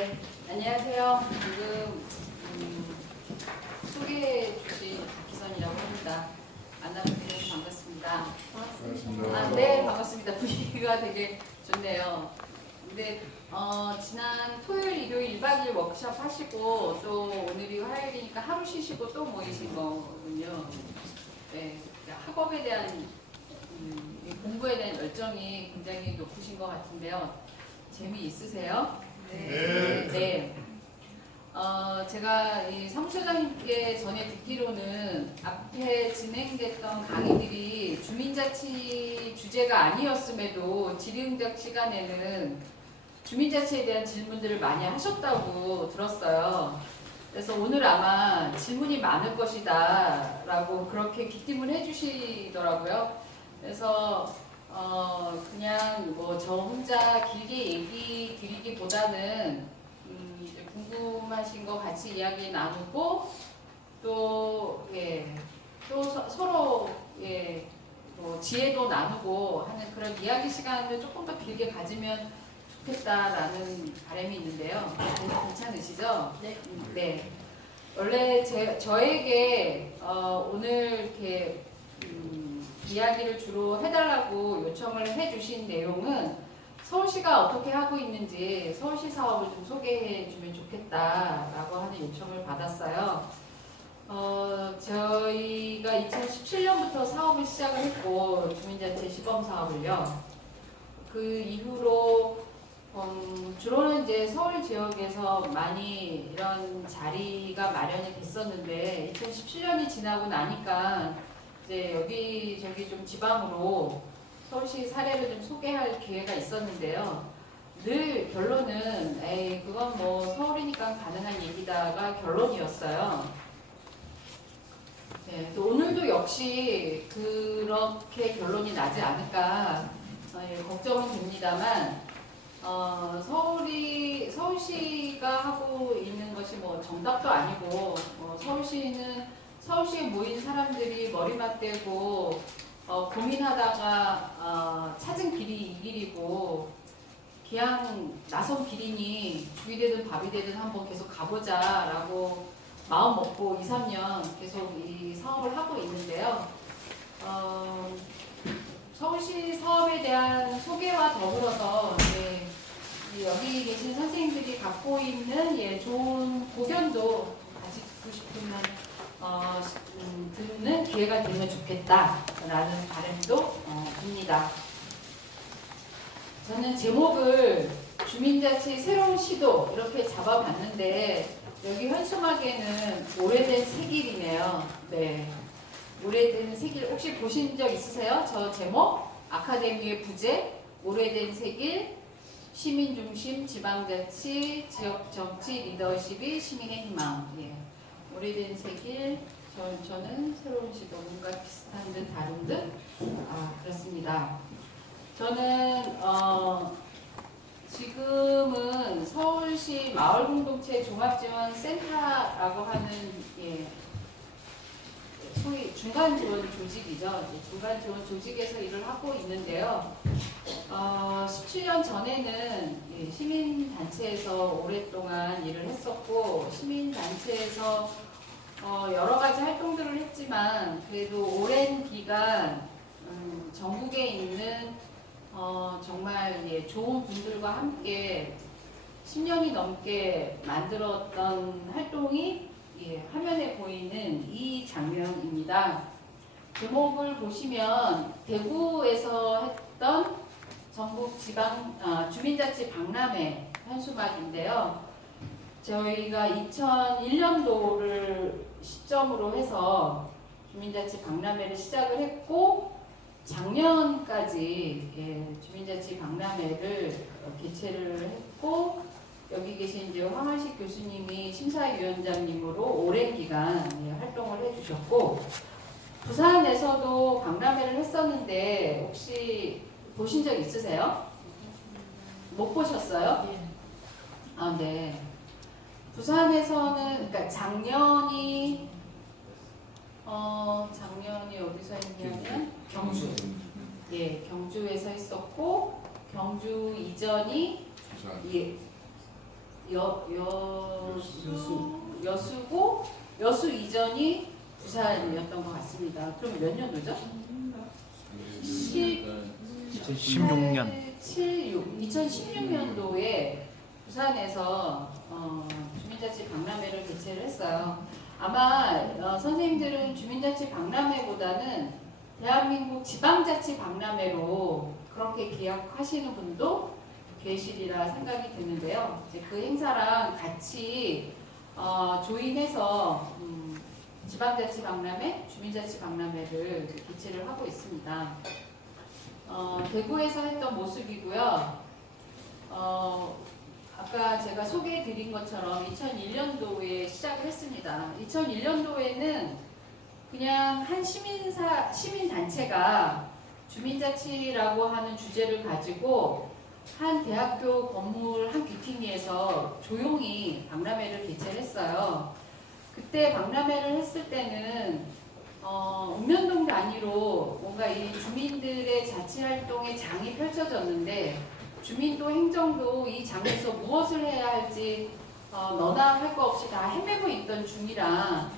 네, 안녕하세요. 지금 소개해 주신 박희선이라고 합니다. 만나뵙게 돼서 반갑습니다. 반갑습니다. 네, 반갑습니다. 분위기가 되게 좋네요. 근데 지난 토요일, 일요일 1박 2일 워크숍 하시고 또 오늘이 화요일이니까 하루 쉬시고 또 모이신 거군요. 네, 학업에 대한 공부에 대한 열정이 굉장히 높으신 것 같은데요. 재미있으세요? 네. 네. 제가 이 사무처장님께 전에 듣기로는 앞에 진행됐던 강의들이 주민자치 주제가 아니었음에도 질의응답 시간에는 주민자치에 대한 질문들을 많이 하셨다고 들었어요. 그래서 오늘 아마 질문이 많을 것이다 라고 그렇게 귀띔을 해주시더라고요. 그래서 그냥 뭐 저 혼자 길게 얘기 드리기보다는 이제 궁금하신 거 같이 이야기 나누고 또 서로 뭐 지혜도 나누고 하는 그런 이야기 시간을 조금 더 길게 가지면 좋겠다라는 바람이 있는데요. 괜찮으시죠? 네. 네. 원래 저에게 오늘 이렇게 이야기를 주로 해달라고 요청을 해주신 내용은 서울시가 어떻게 하고 있는지 서울시 사업을 좀 소개해주면 좋겠다라고 하는 요청을 받았어요. 저희가 2017년부터 사업을 시작을 했고 주민자치 시범사업을요. 그 이후로 주로는 이제 서울 지역에서 많이 이런 자리가 마련이 됐었는데 2017년이 지나고 나니까 이제 여기저기 좀 지방으로 서울시 사례를 좀 소개할 기회가 있었는데요. 늘 결론은 그건 뭐 서울이니까 가능한 얘기다가 결론이었어요. 네, 또 오늘도 역시 그렇게 결론이 나지 않을까 걱정은 됩니다만 서울시가 하고 있는 것이 뭐 정답도 아니고 서울시에 모인 사람들이 머리 맞대고 고민하다가 찾은 길이 이 길이고 그냥 나선 길이니 죽이 되든 밥이 되든 한번 계속 가보자 라고 마음 먹고 2, 3년 계속 이 사업을 하고 있는데요. 서울시 사업에 대한 소개와 더불어서 여기 계신 선생님들이 갖고 있는 좋은 고견도 같이 듣고 싶으면 듣는 기회가 되면 좋겠다라는 바람도 듭니다. 저는 제목을 주민자치 새로운 시도 이렇게 잡아봤는데 여기 현수막에는 오래된 새길이네요. 네, 오래된 새길 혹시 보신 적 있으세요? 저 제목 아카데미의 부제 오래된 새길 시민중심 지방자치 지역정치 리더십이 시민의 희망. 오래된 새길 저는 새로운 시도 뭔가 비슷한 듯 다른 듯 그렇습니다. 저는 지금은 서울시 마을공동체 종합지원센터라고 하는 소위 중간지원 조직이죠. 중간지원 조직에서 일을 하고 있는데요. 17년 전에는 시민단체에서 오랫동안 일을 했었고 시민단체에서 여러 가지 활동들을 했지만 그래도 오랜 기간 전국에 있는 정말 좋은 분들과 함께 10년이 넘게 만들었던 활동이 화면에 보이는 이 장면입니다. 제목을 보시면 대구에서 했던 전국 주민자치 박람회 현수막인데요. 저희가 2001년도를 시점으로 해서 주민자치 박람회를 시작을 했고 작년까지 주민자치 박람회를 개최를 했고 여기 계신 이제 황한식 교수님이 심사위원장님으로 오랜 기간 활동을 해주셨고 부산에서도 박람회를 했었는데 혹시 보신 적 있으세요? 못 보셨어요? 네. 부산에서는 그러니까 작년이 어디서 했냐면 경주에서 했었고 경주 이전이 여수고 여수 이전이 부산이었던 것 같습니다. 그럼 몇 년도죠? 16년. 2016년도에 부산에서 주민자치 박람회를 개최를 했어요. 아마 선생님들은 주민자치 박람회보다는 대한민국 지방자치 박람회로 그렇게 기억하시는 분도 계시리라 생각이 드는데요. 이제 그 행사랑 같이 조인해서 지방자치 박람회, 주민자치 박람회를 개최를 하고 있습니다. 대구에서 했던 모습이고요. 아까 제가 소개해드린 것처럼 2001년도에 시작을 했습니다. 2001년도에는 그냥 한 시민단체가 주민자치라고 하는 주제를 가지고 한 대학교 건물 한 뷰티니에서 조용히 박람회를 개최를 했어요. 그때 박람회를 했을 때는 읍면동 단위로 뭔가 이 주민들의 자치활동의 장이 펼쳐졌는데 주민도 행정도 이 장에서 무엇을 해야 할지 너나 할 거 없이 다 헤매고 있던 중이라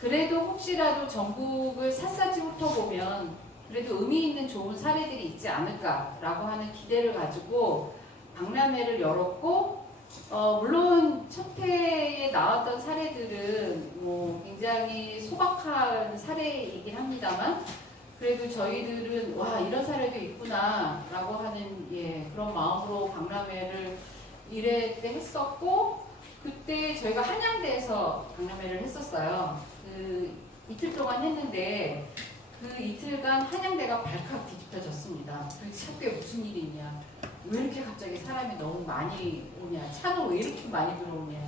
그래도 혹시라도 전국을 샅샅이 훑어보면 그래도 의미 있는 좋은 사례들이 있지 않을까라고 하는 기대를 가지고 박람회를 열었고 물론 첫 해에 나왔던 사례들은 뭐 굉장히 소박한 사례이긴 합니다만 그래도 저희들은 와 이런 사례도 있구나 라고 하는 그런 마음으로 박람회를 1회 때 했었고 그때 저희가 한양대에서 박람회를 했었어요. 그 이틀 동안 했는데 그 이틀간 한양대가 발칵 뒤집혀졌습니다. 도대체 학교에 무슨 일이 있냐, 왜 이렇게 갑자기 사람이 너무 많이 오냐, 차는 왜 이렇게 많이 들어오냐.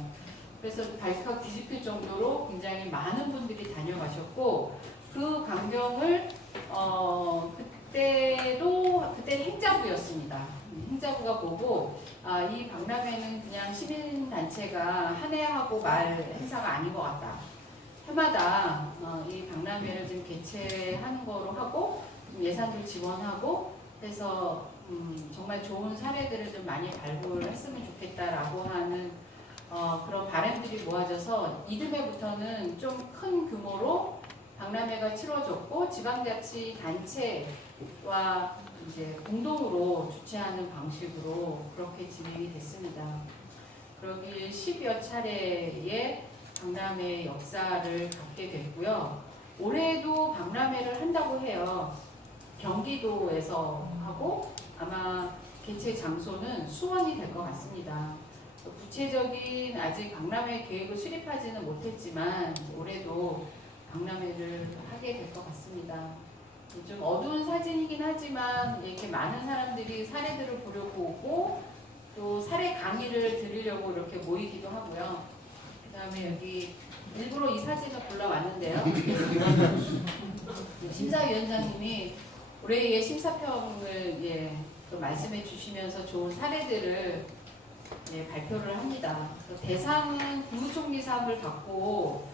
그래서 발칵 뒤집힐 정도로 굉장히 많은 분들이 다녀가셨고 그 광경을 그때 행자부였습니다. 행자부가 보고 이 박람회는 그냥 시민단체가 한 해 하고 말 행사가 아닌 것 같다. 해마다 이 박람회를 좀 개최하는 거로 하고 예산도 지원하고 해서 정말 좋은 사례들을 좀 많이 발굴했으면 좋겠다라고 하는 그런 바람들이 모아져서 이듬해부터는 좀 큰 규모로 박람회가 치러졌고 지방자치 단체와 이제 공동으로 주최하는 방식으로 그렇게 진행이 됐습니다. 그러길 10여 차례의 박람회 역사를 갖게 됐고요. 올해도 박람회를 한다고 해요. 경기도에서 하고 아마 개최 장소는 수원이 될 것 같습니다. 구체적인 아직 박람회 계획을 수립하지는 못했지만 올해도 박람회를 하게 될 것 같습니다. 좀 어두운 사진이긴 하지만 이렇게 많은 사람들이 사례들을 보려고 오고 또 사례 강의를 들으려고 이렇게 모이기도 하고요. 그 다음에 여기 일부러 이 사진을 골라왔는데요. 심사위원장님이 올해의 심사평을 또 말씀해 주시면서 좋은 사례들을 발표를 합니다. 대상은 국무총리상을 받고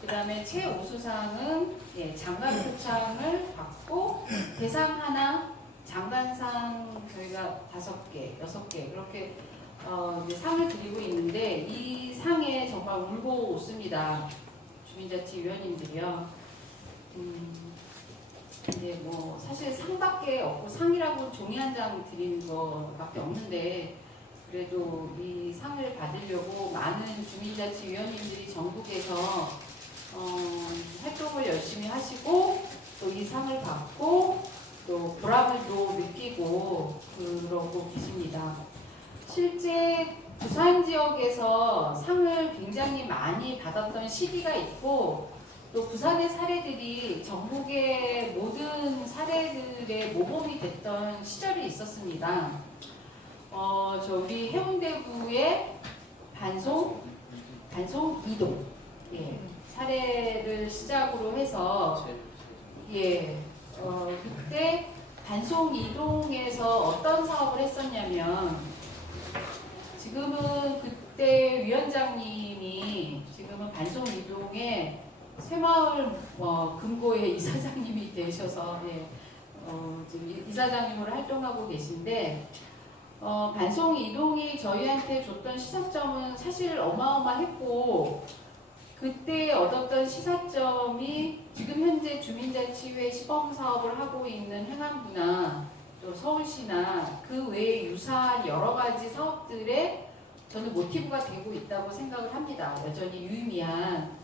그 다음에 최우수상은 장관 표창을 받고 대상 하나, 장관상 저희가 5개, 6개 이렇게 이제 상을 드리고 있는데 이 상에 정말 울고 웃습니다. 주민자치위원님들이요. 이제 뭐 사실 상밖에 없고 상이라고 종이 한 장 드리는 거밖에 없는데 그래도 이 상을 받으려고 많은 주민자치위원님들이 전국에서 활동을 열심히 하시고 또 이 상을 받고 또 보람을 또 느끼고 그러고 계십니다. 실제 부산 지역에서 상을 굉장히 많이 받았던 시기가 있고 또 부산의 사례들이 전국의 모든 사례들의 모범이 됐던 시절이 있었습니다. 저기 해운대구의 반송 2동 사례를 시작으로 해서 그때 반송 2동에서 어떤 사업을 했었냐면 지금은 그때 위원장님이 지금은 반송 2동에 새마을 금고의 이사장님이 되셔서 지금 이사장님으로 활동하고 계신데 반송 이동이 저희한테 줬던 시사점은 사실 어마어마했고 그때 얻었던 시사점이 지금 현재 주민자치회 시범사업을 하고 있는 행안부나 또 서울시나 그 외에 유사한 여러 가지 사업들에 저는 모티브가 되고 있다고 생각을 합니다. 여전히 유의미한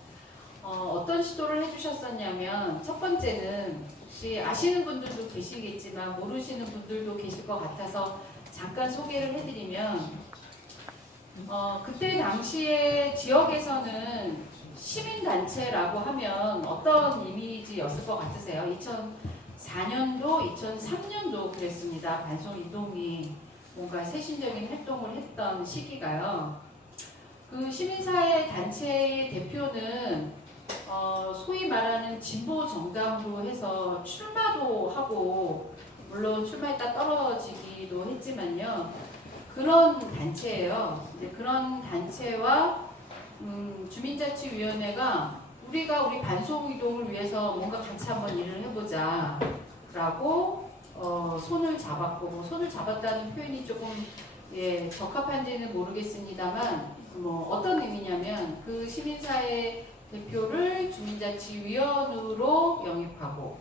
어떤 시도를 해주셨었냐면 첫 번째는 혹시 아시는 분들도 계시겠지만 모르시는 분들도 계실 것 같아서 잠깐 소개를 해드리면 그때 당시에 지역에서는 시민단체라고 하면 어떤 이미지였을 것 같으세요? 2004년도, 2003년도 그랬습니다. 반송 이동이 뭔가 세신적인 활동을 했던 시기가요. 그 시민사회 단체의 대표는 소위 말하는 진보 정당으로 해서 출마도 하고 물론 출마했다 떨어지기도 했지만요. 그런 단체예요. 이제 그런 단체와 주민자치위원회가 우리가 우리 반송이동을 위해서 뭔가 같이 한번 일을 해보자 라고 손을 잡았고 뭐 손을 잡았다는 표현이 조금 적합한지는 모르겠습니다만 뭐 어떤 의미냐면 그 시민사회 대표를 주민자치위원으로 영입하고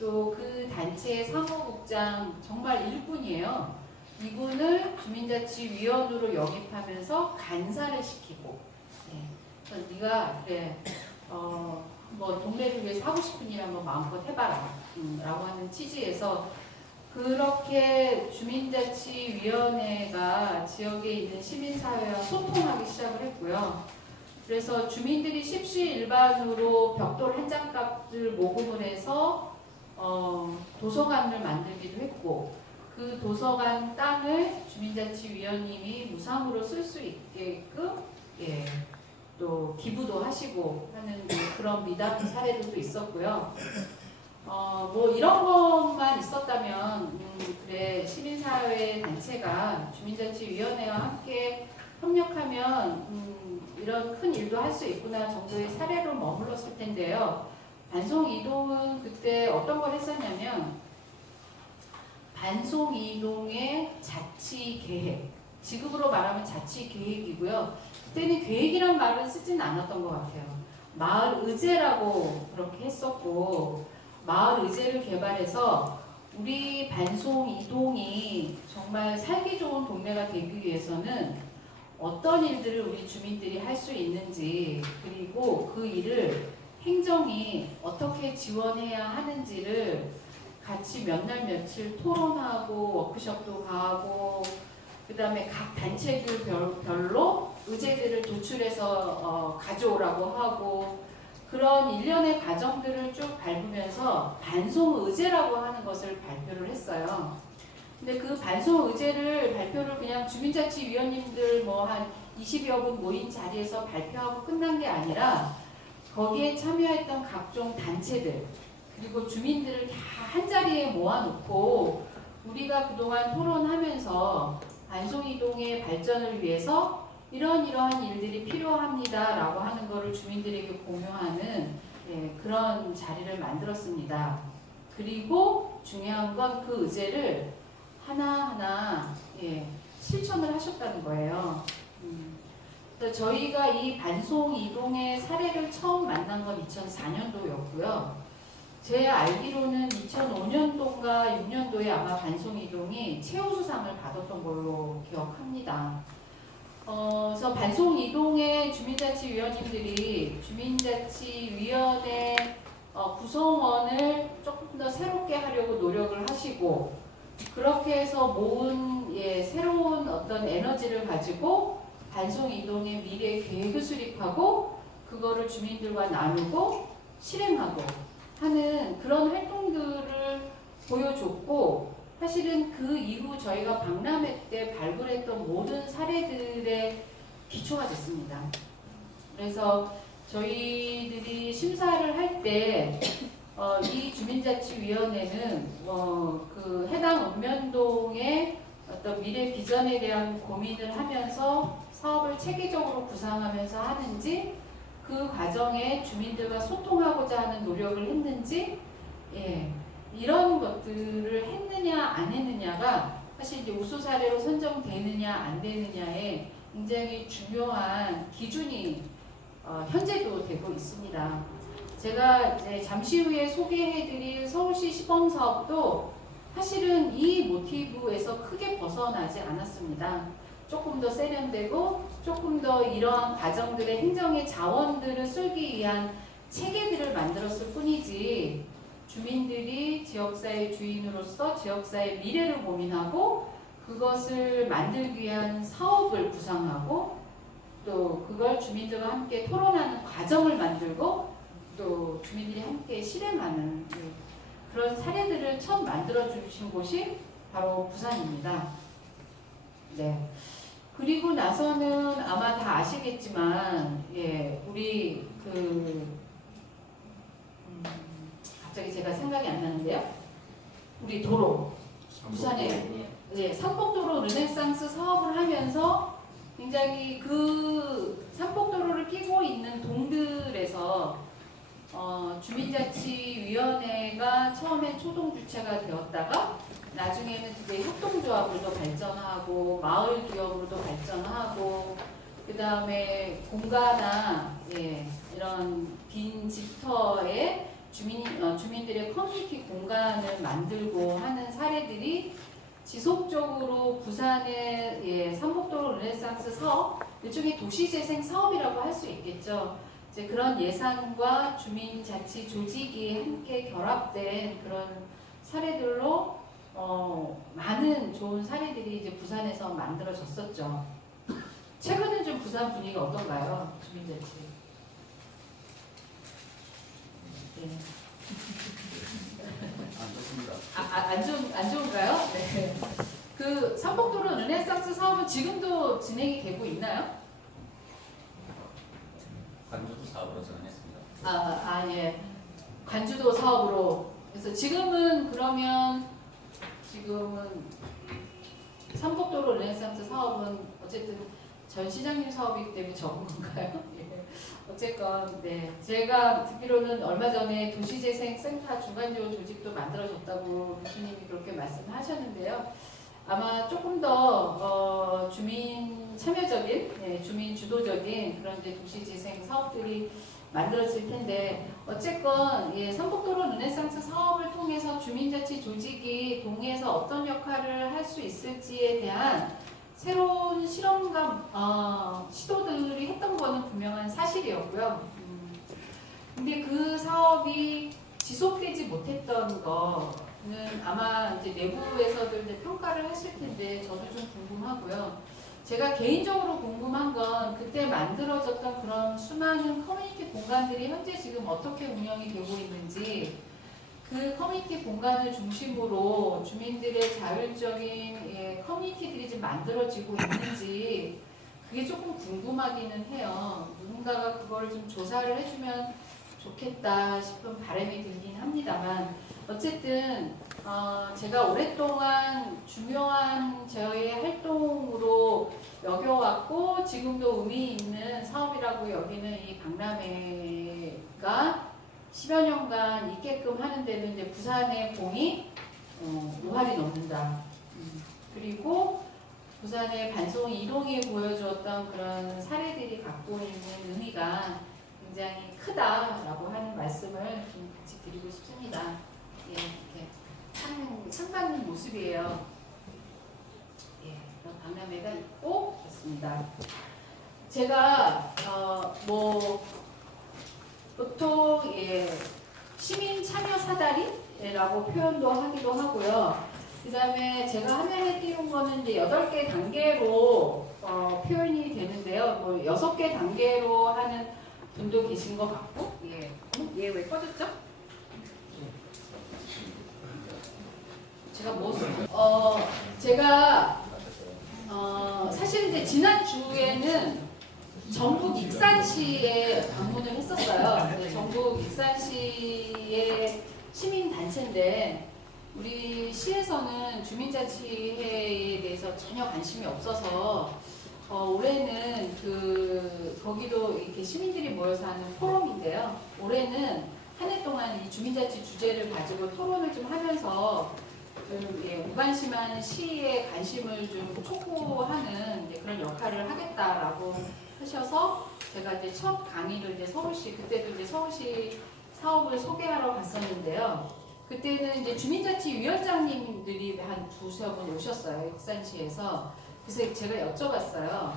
또 그 단체의 사무국장 정말 일꾼이에요. 이분을 주민자치위원으로 영입하면서 간사를 시키고 네가 그래 뭐 동네를 위해서 하고 싶은 일 한번 마음껏 해봐라 라고 하는 취지에서 그렇게 주민자치위원회가 지역에 있는 시민사회와 소통하기 시작을 했고요. 그래서 주민들이 십시일반으로 벽돌 한 장값을 모금을 해서 도서관을 만들기도 했고 그 도서관 땅을 주민자치위원님이 무상으로 쓸 수 있게끔 또 기부도 하시고 하는 그런 미담 사례들도 있었고요. 뭐 이런 것만 있었다면 그래 시민사회 단체가 주민자치위원회와 함께 협력하면 이런 큰 일도 할 수 있구나 정도의 사례로 머물렀을 텐데요. 반송이동은 그때 어떤 걸 했었냐면 반송이동의 자치계획, 지금으로 말하면 자치계획이고요. 그때는 계획이란 말을 쓰진 않았던 것 같아요. 마을의제라고 그렇게 했었고 마을의제를 개발해서 우리 반송이동이 정말 살기 좋은 동네가 되기 위해서는 어떤 일들을 우리 주민들이 할 수 있는지 그리고 그 일을 행정이 어떻게 지원해야 하는지를 같이 몇 날 며칠 토론하고 워크숍도 가고 그 다음에 각 단체들 별로 의제들을 도출해서 가져오라고 하고 그런 일련의 과정들을 쭉 밟으면서 반송의제라고 하는 것을 발표를 했어요. 근데 그 반송의제를 발표를 그냥 주민자치위원님들 뭐 한 20여 분 모인 자리에서 발표하고 끝난 게 아니라 거기에 참여했던 각종 단체들 그리고 주민들을 다 한자리에 모아놓고 우리가 그동안 토론하면서 반송이동의 발전을 위해서 이러한 일들이 필요합니다 라고 하는 것을 주민들에게 공유하는 그런 자리를 만들었습니다. 그리고 중요한 건 그 의제를 하나하나 실천을 하셨다는 거예요. 저희가 이 반송이동의 사례를 처음 만난 건 2004년도였고요. 제 알기로는 2005년도인가 6년도에 아마 반송이동이 최우수상을 받았던 걸로 기억합니다. 그래서 반송이동의 주민자치위원님들이 주민자치위원회 구성원을 조금 더 새롭게 하려고 노력을 하시고 그렇게 해서 모은 새로운 어떤 에너지를 가지고 반송이동의 미래 계획을 수립하고 그거를 주민들과 나누고 실행하고 하는 그런 활동들을 보여줬고 사실은 그 이후 저희가 박람회 때 발굴했던 모든 사례들의 기초가 됐습니다. 그래서 저희들이 심사를 할 때 이 주민자치위원회는 그 해당 읍면동의 어떤 미래 비전에 대한 고민을 하면서 사업을 체계적으로 구상하면서 하는지 그 과정에 주민들과 소통하고자 하는 노력을 했는지 이런 것들을 했느냐 안 했느냐가 사실 이제 우수 사례로 선정되느냐 안 되느냐에 굉장히 중요한 기준이 현재도 되고 있습니다. 제가 이제 잠시 후에 소개해드릴 서울시 시범사업도 사실은 이 모티브에서 크게 벗어나지 않았습니다. 조금 더 세련되고 조금 더 이러한 과정들의 행정의 자원들을 쓰기 위한 체계들을 만들었을 뿐이지 주민들이 지역사회 주인으로서 지역사회 미래를 고민하고 그것을 만들기 위한 사업을 구상하고 또 그걸 주민들과 함께 토론하는 과정을 만들고 또 주민들이 함께 실행하는 그런 사례들을 처음 만들어 주신 곳이 바로 부산입니다. 네. 그리고 나서는 아마 다 아시겠지만, 우리 갑자기 제가 생각이 안 나는데요. 우리 도로, 부산에 삼복도로 르네상스 사업을 하면서 굉장히 그 삼복도로를 끼고 있는 동들에서 주민자치위원회가 처음에 초동주체가 되었다가 나중에는 그게 협동조합으로도 발전하고 마을 기업으로도 발전하고 그 다음에 공가나 이런 빈 집터에 주민들의 커뮤니티 공간을 만들고 하는 사례들이 지속적으로 부산의 삼복도로 르네상스 사업, 일종의 도시재생 사업이라고 할 수 있겠죠. 이제 그런 예산과 주민자치 조직이 함께 결합된 그런 사례들로 많은 좋은 사례들이 이제 부산에서 만들어졌었죠. 최근에 좀 부산 분위기가 어떤가요? 주민자치. 네. 안 좋은가요? 네. 그 삼복도로 르네상스 사업은 지금도 진행이 되고 있나요? 관주도 사업으로 전환했습니다. 예. 관주도 사업으로. 그래서 지금은 삼복도로 르네상스 사업은 어쨌든 전 시장님 사업이기 때문에 적은 건가요? 예. 어쨌건 제가 듣기로는 얼마 전에 도시재생센터 중간지원 조직도 만들어졌다고 교수님이 그렇게 말씀하셨는데요. 아마 조금 더 주민 참여적인, 주민 주도적인 그런 이제 도시재생 사업들이 만들어질 텐데 어쨌건 삼복도로 르네상스 사업을 통해서 주민자치 조직이 동해에서 어떤 역할을 할 수 있을지에 대한 새로운 실험과 시도들이 했던 거는 분명한 사실이었고요. 근데 그 사업이 지속되지 못했던 거는 아마 이제 내부에서도 이제 평가를 했을 텐데 저도 좀 궁금하고요. 제가 개인적으로 궁금한 건 그때 만들어졌던 그런 수많은 커뮤니티 공간들이 현재 지금 어떻게 운영이 되고 있는지, 그 커뮤니티 공간을 중심으로 주민들의 자율적인 커뮤니티들이 지금 만들어지고 있는지 그게 조금 궁금하기는 해요. 누군가가 그걸 좀 조사를 해주면 좋겠다 싶은 바람이 들긴 합니다만 어쨌든 제가 오랫동안 중요한 저의 활동으로 여겨왔고 지금도 의미 있는 사업이라고 여기는 이 박람회가 10여 년간 있게끔 하는 데는 이제 부산의 공이 5할이 넘는다. 그리고 부산의 반송 이동이 보여주었던 그런 사례들이 갖고 있는 의미가 굉장히 크다라고 하는 말씀을 좀 같이 드리고 싶습니다. 이렇게 상받는 모습이에요. 그런 박람회가 있고 그렇습니다. 제가 보통 시민 참여 사다리라고 표현도 하기도 하고요. 그 다음에 제가 화면에 띄운 거는 이제 8개 단계로 표현이 되는데요. 뭐 6개 단계로 하는 분도 계신 것 같고, 얘 왜 꺼졌죠? 제가 사실 이제 지난 주에는 전북 익산시에 방문을 했었어요. 전북 익산시의 시민단체인데 우리 시에서는 주민자치회에 대해서 전혀 관심이 없어서 올해는 거기도 이렇게 시민들이 모여서 하는 포럼인데요. 올해는 한 해 동안 이 주민자치 주제를 가지고 토론을 좀 하면서 좀 무관심한 시에 관심을 좀 촉구하는 이제 그런 역할을 하겠다라고 하셔서 제가 이제 첫 강의를 이제 서울시 그때도 이제 서울시 사업을 소개하러 갔었는데요. 그때는 이제 주민자치위원장님들이 한 두세 분 오셨어요. 익산시에서. 그래서 제가 여쭤봤어요.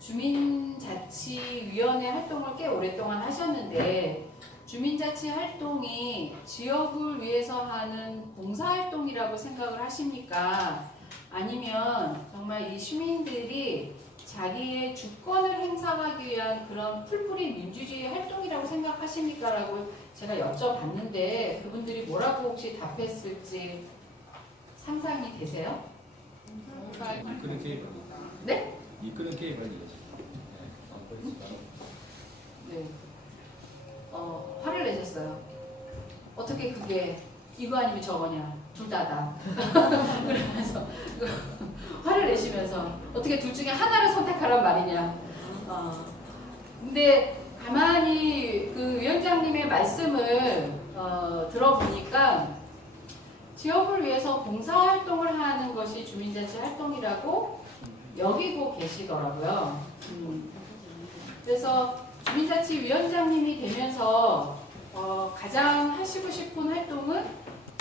주민자치위원회 활동을 꽤 오랫동안 하셨는데 주민자치 활동이 지역을 위해서 하는 봉사활동이라고 생각을 하십니까? 아니면 정말 이 시민들이 자기의 주권을 행사하기 위한 그런 풀뿌리 민주주의 활동이라고 생각하십니까? 라고 제가 여쭤봤는데 그분들이 뭐라고 혹시 답했을지 상상이 되세요? 이끄는 케이블. 네? 이끄는 케이블. 네. 화를 내셨어요. 어떻게 그게 이거 아니면 저거냐? 둘 다다. 그러면서 화를 내시면서 어떻게 둘 중에 하나를 선택하란 말이냐? 근데 가만히 그 위원장님의 말씀을 들어보니까 지역을 위해서 봉사활동을 하는 것이 주민자치 활동이라고 여기고 계시더라고요. 그래서 주민자치위원장님이 되면서 가장 하시고 싶은 활동은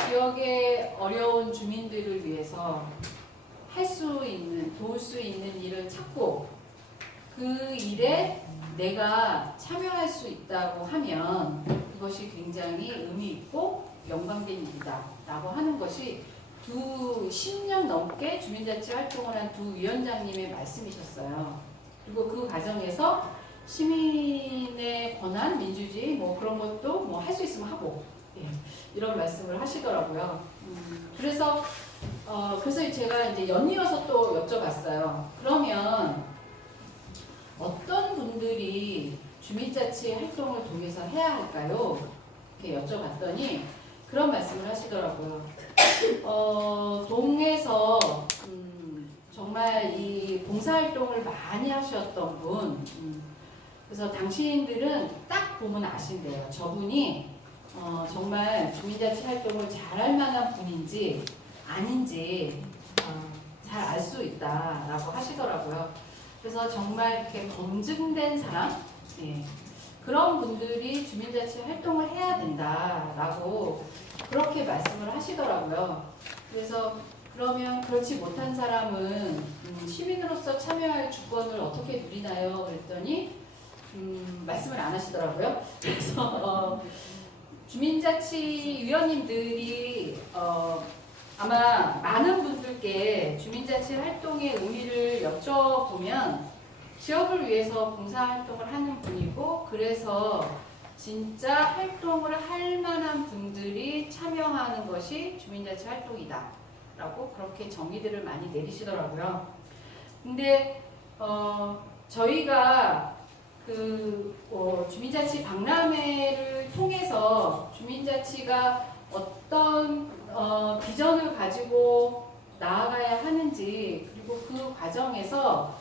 지역의 어려운 주민들을 위해서 할 수 있는, 도울 수 있는 일을 찾고 그 일에 내가 참여할 수 있다고 하면 그것이 굉장히 의미 있고 영광된 일이다 라고 하는 것이 10년 넘게 주민자치 활동을 한 두 위원장님의 말씀이셨어요. 그리고 그 과정에서 시민의 권한, 민주주의 뭐 그런 것도 뭐 할 수 있으면 하고 이런 말씀을 하시더라고요. 그래서 제가 이제 연이어서 또 여쭤봤어요. 그러면 어떤 분들이 주민자치 활동을 통해서 해야 할까요? 이렇게 여쭤봤더니 그런 말씀을 하시더라고요. 동에서 정말 이 봉사활동을 많이 하셨던 분, 그래서 당신들은 딱 보면 아신대요. 저분이 정말 주민자치 활동을 잘할 만한 분인지 아닌지 잘 알 수 있다라고 하시더라고요. 그래서 정말 이렇게 검증된 사람, 그런 분들이 주민자치 활동을 해야 된다라고 그렇게 말씀을 하시더라고요. 그래서 그러면 그렇지 못한 사람은 시민으로서 참여할 주권을 어떻게 누리나요? 그랬더니 말씀을 안 하시더라고요. 그래서 주민자치위원님들이 아마 많은 분들께 주민자치 활동의 의미를 여쭤보면 지역을 위해서 봉사활동을 하는 분이고 그래서 진짜 활동을 할 만한 분들이 참여하는 것이 주민자치 활동이다 라고 그렇게 정의들을 많이 내리시더라고요. 근데 저희가 주민자치 박람회를 통해서 주민자치가 어떤 비전을 가지고 나아가야 하는지 그리고 그 과정에서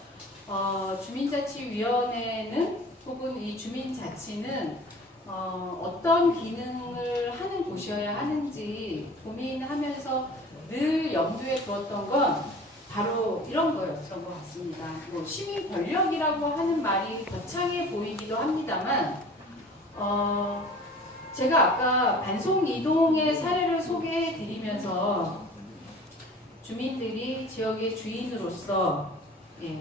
주민자치위원회는 혹은 이 주민자치는 어떤 기능을 하는 곳이어야 하는지 고민하면서 늘 염두에 두었던 건 바로 이런 거였던 것 같습니다. 뭐 시민 권력이라고 하는 말이 거창해 보이기도 합니다만 제가 아까 반송 이동의 사례를 소개해 드리면서 주민들이 지역의 주인으로서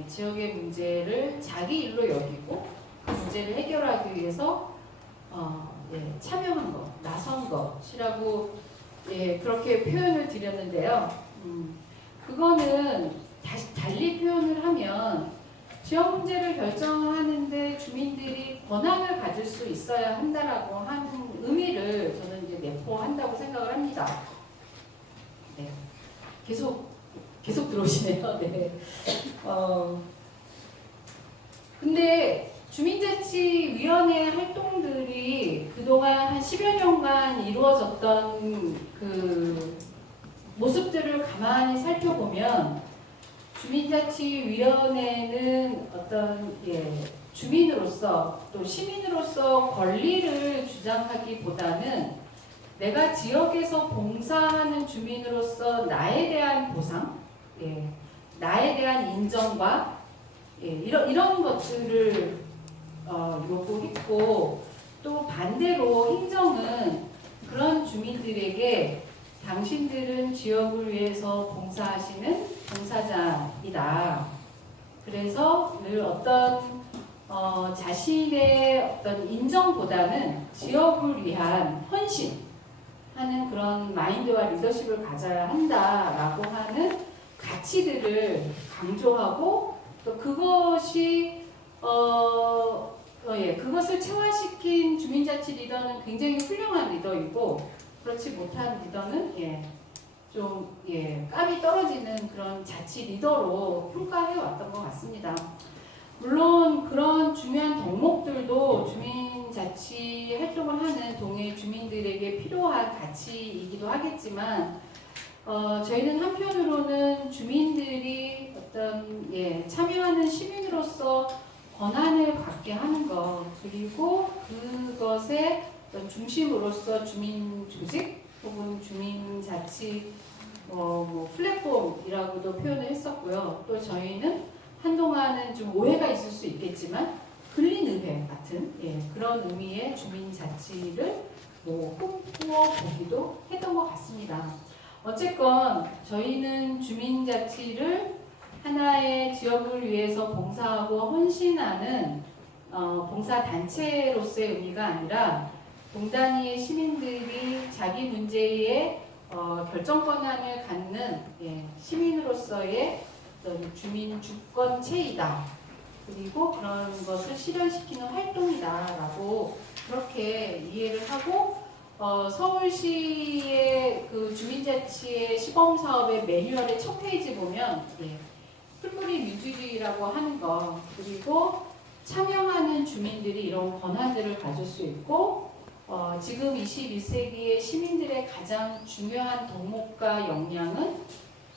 지역의 문제를 자기 일로 여기고 그 문제를 해결하기 위해서 참여한 것, 나선 것이라고 그렇게 표현을 드렸는데요. 그거는 다시 달리 표현을 하면 지역 문제를 결정하는데 주민들이 권한을 가질 수 있어야 한다라고 하는 의미를 저는 이제 내포한다고 생각을 합니다. 네. 계속 들어오시네요. 네. 근데 주민자치위원회 활동들이 그동안 한 10여 년간 이루어졌던 그 모습들을 가만히 살펴보면 주민자치위원회는 어떤 주민으로서 또 시민으로서 권리를 주장하기보다는 내가 지역에서 봉사하는 주민으로서 나에 대한 보상, 예, 나에 대한 인정과 예, 이런 것들을 요구했고 또 반대로 행정은 그런 주민들에게 당신들은 지역을 위해서 봉사하시는 봉사자이다. 그래서 늘 어떤 자신의 어떤 인정보다는 지역을 위한 헌신하는 그런 마인드와 리더십을 가져야 한다라고 하는 가치들을 강조하고 또 그것이 그것을 체화시킨 주민자치 리더는 굉장히 훌륭한 리더이고 그렇지 못한 리더는 감이 떨어지는 그런 자치 리더로 평가해 왔던 것 같습니다. 물론 그런 중요한 덕목들도 주민자치 활동을 하는 동해 주민들에게 필요한 가치이기도 하겠지만 저희는 한편으로는 주민들이 어떤 참여하는 시민으로서 권한을 갖게 하는 것 그리고 그것의 어떤 중심으로서 주민조직 혹은 주민자치 플랫폼이라고도 표현을 했었고요. 또 저희는 한동안은 좀 오해가 있을 수 있겠지만 근린의회 같은 그런 의미의 주민자치를 꿈꾸어 보기도 했던 것 같습니다. 어쨌건 저희는 주민자치를 하나의 지역을 위해서 봉사하고 헌신하는 봉사단체로서의 의미가 아니라 동단위의 시민들이 자기 문제에 결정 권한을 갖는 시민으로서의 어떤 주민 주권체이다. 그리고 그런 것을 실현시키는 활동이다라고 그렇게 이해를 하고 서울시의 그 주민자치의 시범사업의 매뉴얼의 첫 페이지 보면 풀뿌리 민주주의라고 하는 것 그리고 참여하는 주민들이 이런 권한들을 가질 수 있고 지금 21세기의 시민들의 가장 중요한 덕목과 역량은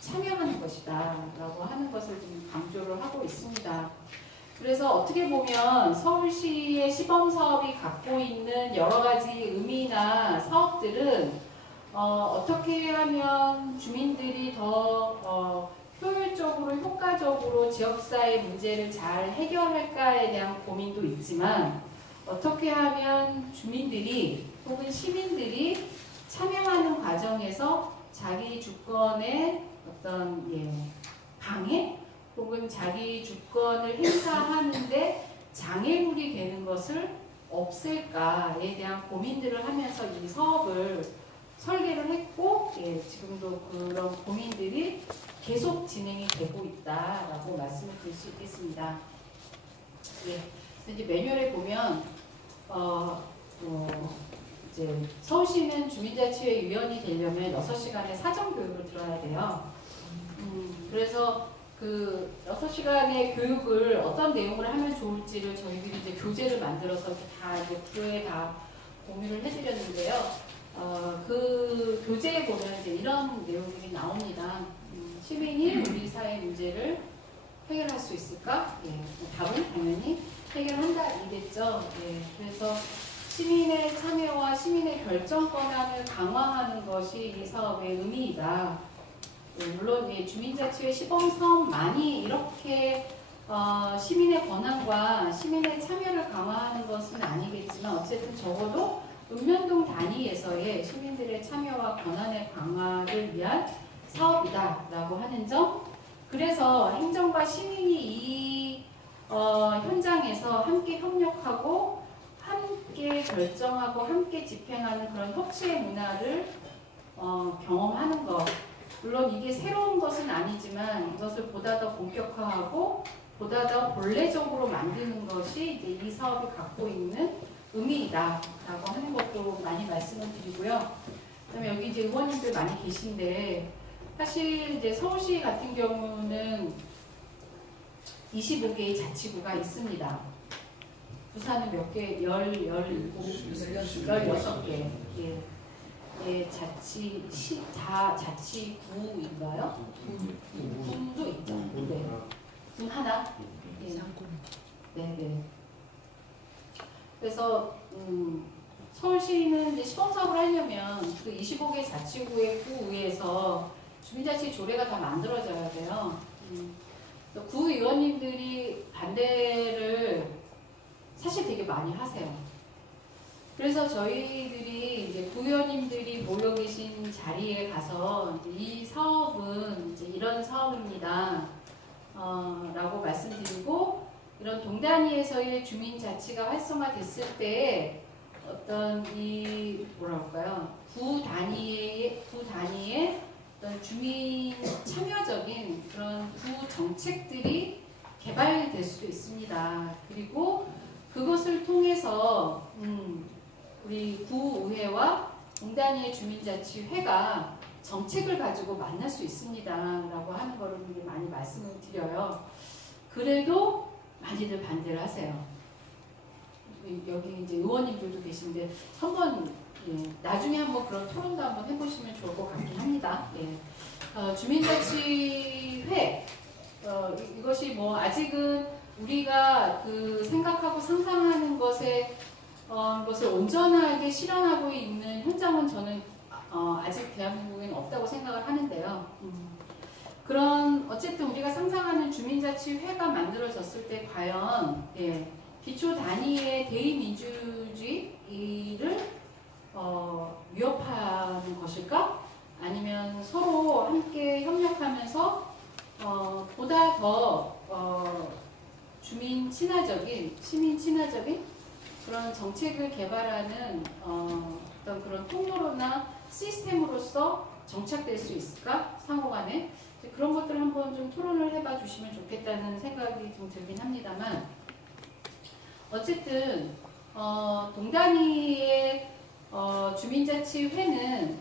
참여하는 것이다 라고 하는 것을 좀 강조를 하고 있습니다. 그래서 어떻게 보면 서울시의 시범사업이 갖고 있는 여러 가지 의미나 사업들은 어떻게 하면 주민들이 더 효율적으로 효과적으로 지역사회 문제를 잘 해결할까에 대한 고민도 있지만 어떻게 하면 주민들이 혹은 시민들이 참여하는 과정에서 자기 주권의 어떤 방해 혹은 자기 주권을 행사하는데 장애물이 되는 것을 없앨까에 대한 고민들을 하면서 이 사업을 설계를 했고 지금도 그런 고민들이 계속 진행이 되고 있다라고 말씀을 드릴 수 있겠습니다. 이제 매뉴얼에 보면 이제 서울시는 주민자치회 위원이 되려면 6시간의 사전교육을 들어야 돼요. 그래서 그 6시간의 교육을 어떤 내용을 하면 좋을지를 저희들이 이제 교재를 만들어서 다 이제 구에 다 공유를 해드렸는데요. 그 교재에 보면 이제 이런 내용들이 나옵니다. 시민이 우리 사회 문제를 해결할 수 있을까? 답은 당연히 해결한다 이랬죠. 그래서 시민의 참여와 시민의 결정 권한을 강화하는 것이 이 사업의 의미이다. 물론 주민자치회 시범사업만이 이렇게 시민의 권한과 시민의 참여를 강화하는 것은 아니겠지만 어쨌든 적어도 읍면동 단위에서의 시민들의 참여와 권한의 강화를 위한 사업이다라고 하는 점. 그래서 행정과 시민이 이 현장에서 함께 협력하고 함께 결정하고 함께 집행하는 그런 협치의 문화를 경험하는 것. 물론 이게 새로운 것은 아니지만 이것을 보다 더 본격화하고 보다 더 본래적으로 만드는 것이 이제 이 사업이 갖고 있는 의미이다라고 하는 것도 많이 말씀을 드리고요. 그다음에 여기 이제 의원님들 많이 계신데 사실 이제 서울시 같은 경우는 25개의 자치구가 있습니다. 부산은 몇 개? 16개. 자치구인가요? 군도 있죠. 네. 군 하나. 네. 그래서 서울시는 이제 시범사업을 하려면 그 25개 자치구의 구의회에서 주민자치 조례가 다 만들어져야 돼요. 구의원님들이 반대를 사실 되게 많이 하세요. 그래서 저희들이 이제 구의원님들이 모여 계신 자리에 가서 이제 이 사업은 이제 이런 사업입니다. 라고 말씀드리고, 이런 동단위에서의 주민자치가 활성화됐을 때 어떤 이 뭐랄까요, 구 단위의 어떤 주민 참여적인 그런 구 정책들이 개발될 수도 있습니다. 그리고 그것을 통해서 우리 구의회와 동단위의 주민자치회가 정책을 가지고 만날 수 있습니다. 라고 하는 거를 많이 말씀을 드려요. 그래도 많이들 반대를 하세요. 여기 이제 의원님들도 계신데 한번 나중에 한번 그런 토론도 한번 해보시면 좋을 것 같긴 합니다. 주민자치회 이것이 뭐 아직은 우리가 그 생각하고 상상하는 것을 온전하게 실현하고 있는 현장은 저는 아직 대한민국에는 없다고 생각을 하는데요. 그런 어쨌든 우리가 상상하는 주민자치회가 만들어졌을 때 과연 기초 단위의 대의민주주의를 위협하는 것일까? 아니면 서로 함께 협력하면서 보다 더 주민 친화적인, 시민 친화적인 그런 정책을 개발하는 어떤 그런 통로나 시스템으로서 정착될 수 있을까? 상호간에 그런 것들 한번 좀 토론을 해봐 주시면 좋겠다는 생각이 좀 들긴 합니다만, 어쨌든 동단위의 주민자치회는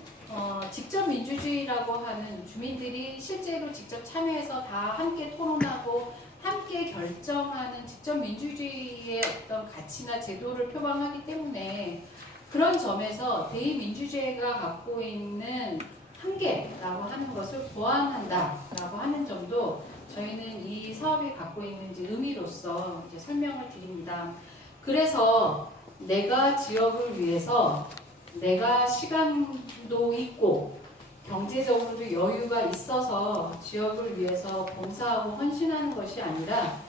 직접 민주주의라고 하는 주민들이 실제로 직접 참여해서 다 함께 토론하고 함께 결정하는 직접 민주주의의 어떤 가치나 제도를 표방하기 때문에, 그런 점에서 대의민주주의가 갖고 있는 한계라고 하는 것을 보완한다라고 하는 점도 저희는 이 사업이 갖고 있는 이제 의미로서 이제 설명을 드립니다. 그래서 내가 지역을 위해서 내가 시간도 있고 경제적으로도 여유가 있어서 지역을 위해서 봉사하고 헌신하는 것이 아니라,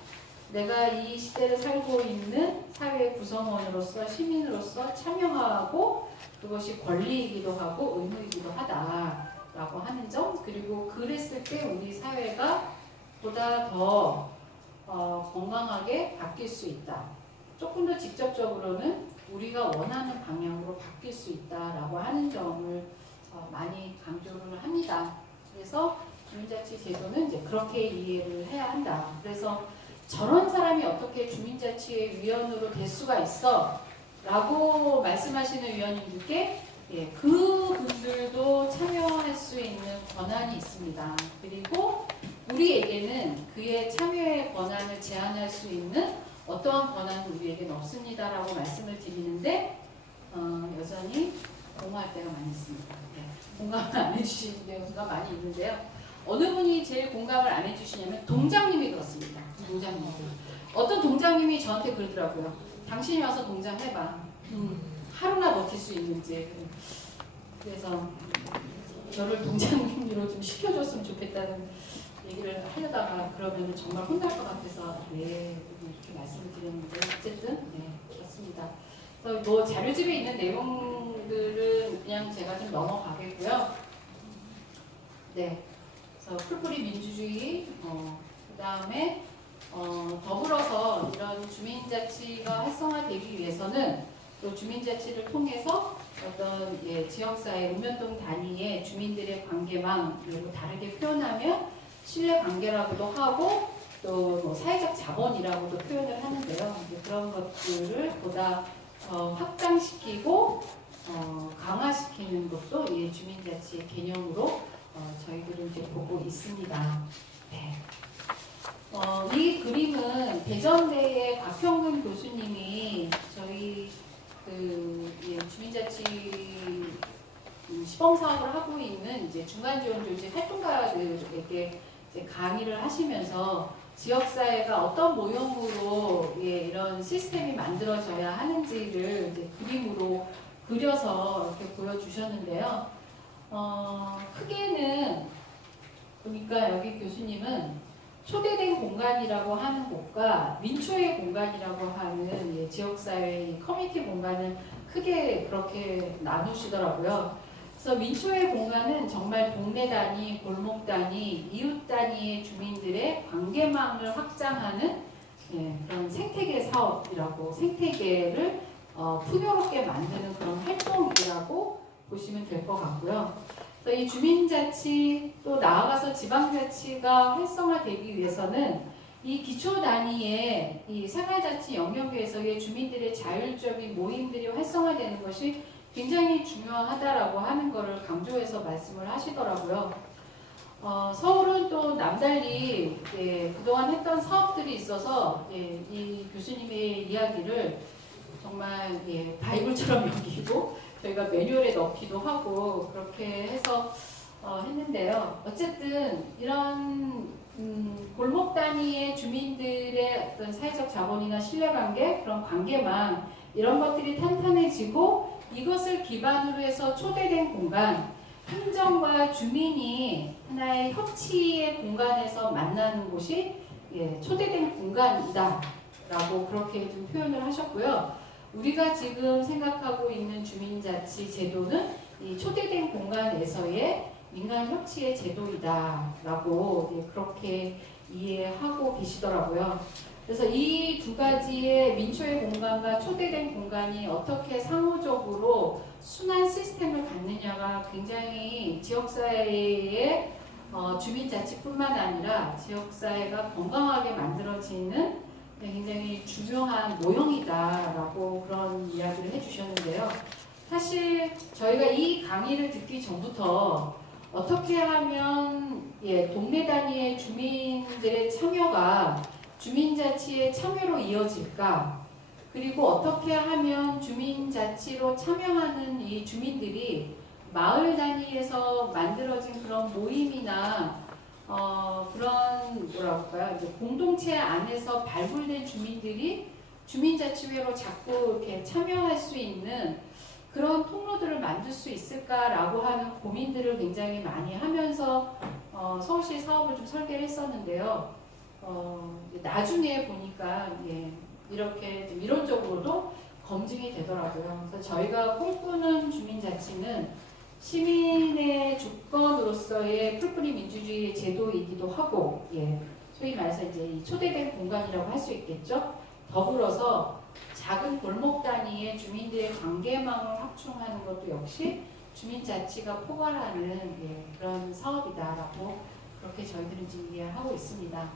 내가 이 시대를 살고 있는 사회 구성원으로서 시민으로서 참여하고 그것이 권리이기도 하고 의무이기도 하다라고 하는 점, 그리고 그랬을 때 우리 사회가 보다 더 건강하게 바뀔 수 있다. 조금 더 직접적으로는 우리가 원하는 방향으로 바뀔 수 있다라고 하는 점을 많이 강조를 합니다. 그래서 주민자치 제도는 이제 그렇게 이해를 해야 한다. 그래서 저런 사람이 어떻게 주민자치의 위원으로 될 수가 있어? 라고 말씀하시는 위원님들께 그분들도 참여할 수 있는 권한이 있습니다. 그리고 우리에게는 그의 참여의 권한을 제한할 수 있는 어떠한 권한도 우리에게는 없습니다라고 말씀을 드리는데, 여전히 공허할 때가 많이 있습니다. 공감을 안 해주시는 경우가 많이 있는데요. 어느 분이 제일 공감을 안 해주시냐면 동장님이 그렇습니다. 동장님. 어떤 동장님이 저한테 그러더라고요. 당신이 와서 동장 해봐. 하루나 버틸 수 있는지. 그래서 저를 동장님으로 좀 시켜줬으면 좋겠다는 얘기를 하려다가 그러면 정말 혼날 것 같아서 이렇게 말씀을 드렸는데, 어쨌든 그렇습니다. 그래서 뭐 자료집에 있는 내용들은 그냥 제가 좀 넘어가겠고요. 그래서 풀뿌리 민주주의, 그 다음에 더불어서 이런 주민자치가 활성화되기 위해서는 또 주민자치를 통해서 어떤 지역사회 읍면동 단위의 주민들의 관계망, 그리고 다르게 표현하면 신뢰관계라고도 하고 또 뭐 사회적 자본이라고도 표현을 하는데요. 그런 것들을 보다 확장시키고 강화시키는 것도 이 주민자치의 개념으로 저희들은 이제 보고 있습니다. 이 그림은 대전대의 박형근 교수님이 저희 주민자치 시범 사업을 하고 있는 이제 중간지원 조직 활동가들에게 이제 강의를 하시면서 지역사회가 어떤 모형으로 이런 시스템이 만들어져야 하는지를 이제 그림으로 그려서 이렇게 보여주셨는데요. 크게는 보니까 여기 교수님은 초대된 공간이라고 하는 곳과 민초의 공간이라고 하는 지역사회의 커뮤니티 공간을 크게 그렇게 나누시더라고요. 그래서 민초의 공간은 정말 동네 단위, 골목 단위, 이웃 단위의 주민들의 관계망을 확장하는 그런 생태계 사업이라고, 생태계를 풍요롭게 만드는 그런 활동이라고 보시면 될 것 같고요. 그래서 이 주민자치, 또 나아가서 지방자치가 활성화되기 위해서는 이 기초 단위의 이 생활자치 영역에서의 주민들의 자율적인 모임들이 활성화되는 것이 굉장히 중요하다라고 하는 것을 강조해서 말씀을 하시더라고요. 서울은 또 남달리 그동안 했던 사업들이 있어서 이 교수님의 이야기를 정말 바이블처럼 여기고 저희가 매뉴얼에 넣기도 하고 그렇게 해서 했는데요. 어쨌든 이런 골목 단위의 주민들의 어떤 사회적 자본이나 신뢰관계, 그런 관계망, 이런 것들이 탄탄해지고 이것을 기반으로 해서 초대된 공간, 행정과 주민이 하나의 협치의 공간에서 만나는 곳이 초대된 공간이다 라고 그렇게 좀 표현을 하셨고요. 우리가 지금 생각하고 있는 주민자치 제도는 이 초대된 공간에서의 민간협치의 제도이다 라고 그렇게 이해하고 계시더라고요. 그래서 이 두 가지의 민초의 공간과 초대된 공간이 어떻게 상호적으로 순환 시스템을 갖느냐가 굉장히 지역사회의 주민자치뿐만 아니라 지역사회가 건강하게 만들어지는 굉장히 중요한 모형이다라고 그런 이야기를 해주셨는데요. 사실 저희가 이 강의를 듣기 전부터 어떻게 하면 동네 단위의 주민들의 참여가 주민자치의 참여로 이어질까? 그리고 어떻게 하면 주민자치로 참여하는 이 주민들이 마을 단위에서 만들어진 그런 모임이나 그런 뭐랄까요, 이제 공동체 안에서 발굴된 주민들이 주민자치회로 자꾸 이렇게 참여할 수 있는 그런 통로들을 만들 수 있을까라고 하는 고민들을 굉장히 많이 하면서 서울시 사업을 좀 설계를 했었는데요. 나중에 보니까 이렇게 좀 이론적으로도 검증이 되더라고요. 그래서 저희가 꿈꾸는 주민자치는 시민의 주권으로서의 풀뿌리 민주주의 제도이기도 하고, 소위 말해서 이제 이 초대된 공간이라고 할 수 있겠죠. 더불어서 작은 골목 단위의 주민들의 관계망을 확충하는 것도 역시 주민자치가 포괄하는 그런 사업이다라고 그렇게 저희들은 지금 이해하고 있습니다.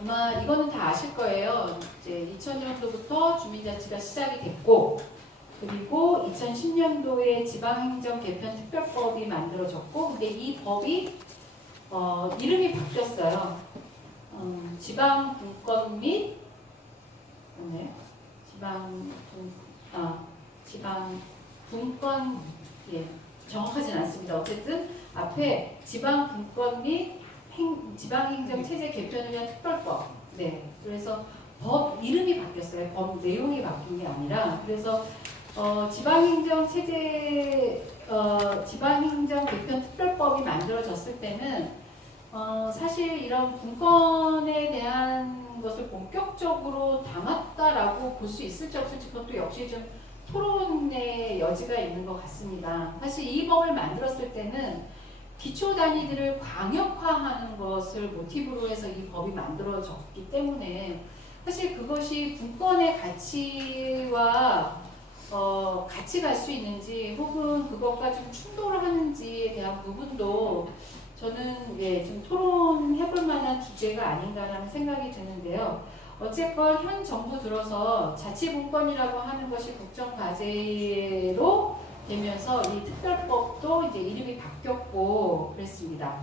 아마 이거는 다 아실 거예요. 이제 2000년도부터 주민자치가 시작이 됐고, 그리고 2010년도에 지방행정 개편 특별법이 만들어졌고, 근데 이 법이 이름이 바뀌었어요. 지방분권 및 지방분권 정확하진 않습니다. 어쨌든 앞에 지방분권 및 지방행정체제 개편을 위한 특별법. 그래서 법 이름이 바뀌었어요. 법 내용이 바뀐 게 아니라. 그래서 지방행정 개편 특별법이 만들어졌을 때는 사실 이런 분권에 대한 것을 본격적으로 담았다라고 볼 수 있을지 없을지 그것도 역시 좀 토론의 여지가 있는 것 같습니다. 사실 이 법을 만들었을 때는 기초 단위들을 광역화하는 것을 모티브로 해서 이 법이 만들어졌기 때문에 사실 그것이 분권의 가치와 같이 갈 수 있는지 혹은 그것과 좀 충돌을 하는지에 대한 부분도 저는 좀 토론해볼 만한 주제가 아닌가라는 생각이 드는데요. 어쨌건 현 정부 들어서 자치분권이라고 하는 것이 국정과제로 되면서 이 특별법도 이제 이름이 바뀌었고 그랬습니다.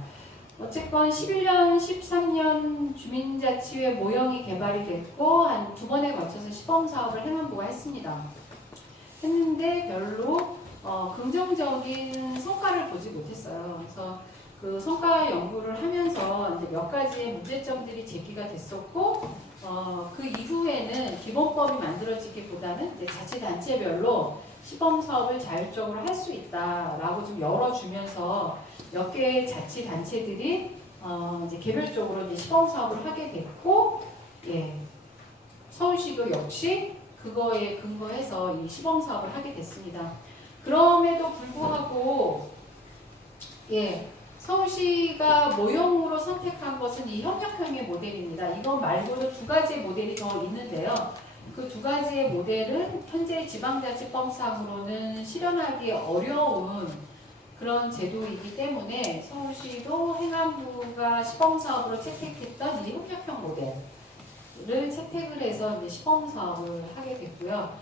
어쨌건 11년, 13년 주민자치회 모형이 개발이 됐고 한 두 번에 걸쳐서 시범사업을 행안부가 했습니다. 했는데 별로 긍정적인 성과를 보지 못했어요. 그래서 그 성과 연구를 하면서 이제 몇 가지의 문제점들이 제기가 됐었고 그 이후에는 기본법이 만들어지기보다는 이제 자치단체별로 시범 사업을 자율적으로 할 수 있다라고 좀 열어주면서 몇 개의 자치단체들이 이제 개별적으로 이제 시범 사업을 하게 됐고, 예, 서울시도 역시 그거에 근거해서 이 시범 사업을 하게 됐습니다. 그럼에도 불구하고, 예, 서울시가 모형으로 선택한 것은 이 협력형의 모델입니다. 이거 말고도 두 가지의 모델이 더 있는데요. 그 두 가지의 모델은 현재 지방자치법상으로는 실현하기 어려운 그런 제도이기 때문에 서울시도 행안부가 시범사업으로 채택했던 이 협력형 모델을 채택을 해서 이제 시범사업을 하게 됐고요.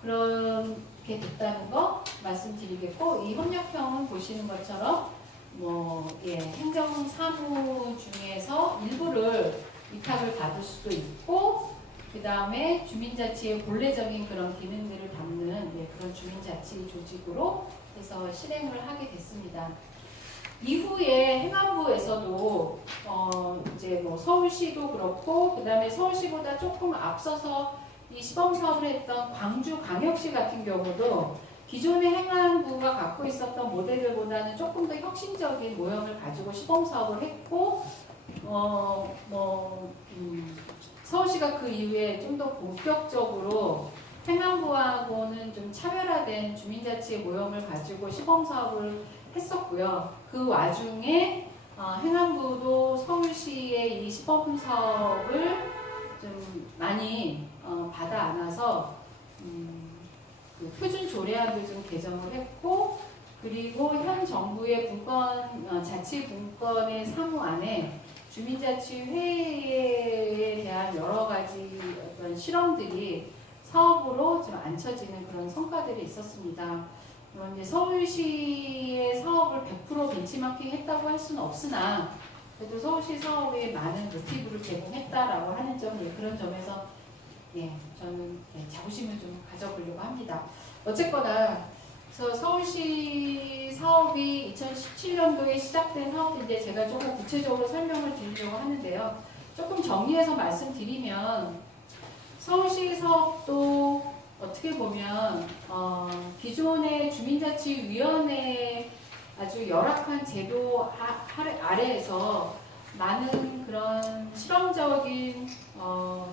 그렇게 됐다는 거 말씀드리겠고, 이 협력형은 보시는 것처럼 행정사무 중에서 일부를 위탁을 받을 수도 있고, 그 다음에 주민자치의 본래적인 그런 기능들을 담는 그런 주민자치 조직으로 해서 실행을 하게 됐습니다. 이후에 행안부에서도 이제 서울시도 그렇고, 그 다음에 서울시보다 조금 앞서서 이 시범사업을 했던 광주광역시 같은 경우도 기존의 행안부가 갖고 있었던 모델들보다는 조금 더 혁신적인 모형을 가지고 시범사업을 했고, 서울시가 그 이후에 좀 더 본격적으로 행안부하고는 좀 차별화된 주민자치의 모형을 가지고 시범사업을 했었고요. 그 와중에 행안부도 서울시의 이 시범사업을 좀 많이 받아 안아서 그 표준 조례안을 좀 개정을 했고, 그리고 현 정부의 자치분권의 사무안에 주민자치회의에 대한 여러 가지 어떤 실험들이 사업으로 좀 앉혀지는 그런 성과들이 있었습니다. 이제 서울시의 사업을 100% 벤치마킹 했다고 할 수는 없으나, 그래도 서울시 사업에 많은 모티브를 제공했다라고 하는 점, 그런 점에서 저는 자부심을 좀 가져보려고 합니다. 어쨌거나 그래서 서울시 사업이 2017년도에 시작된 사업인데 제가 조금 구체적으로 설명을 드리려고 하는데요. 조금 정리해서 말씀드리면, 서울시 사업도 어떻게 보면 기존의 주민자치위원회 아주 열악한 제도 아래에서 많은 그런 실험적인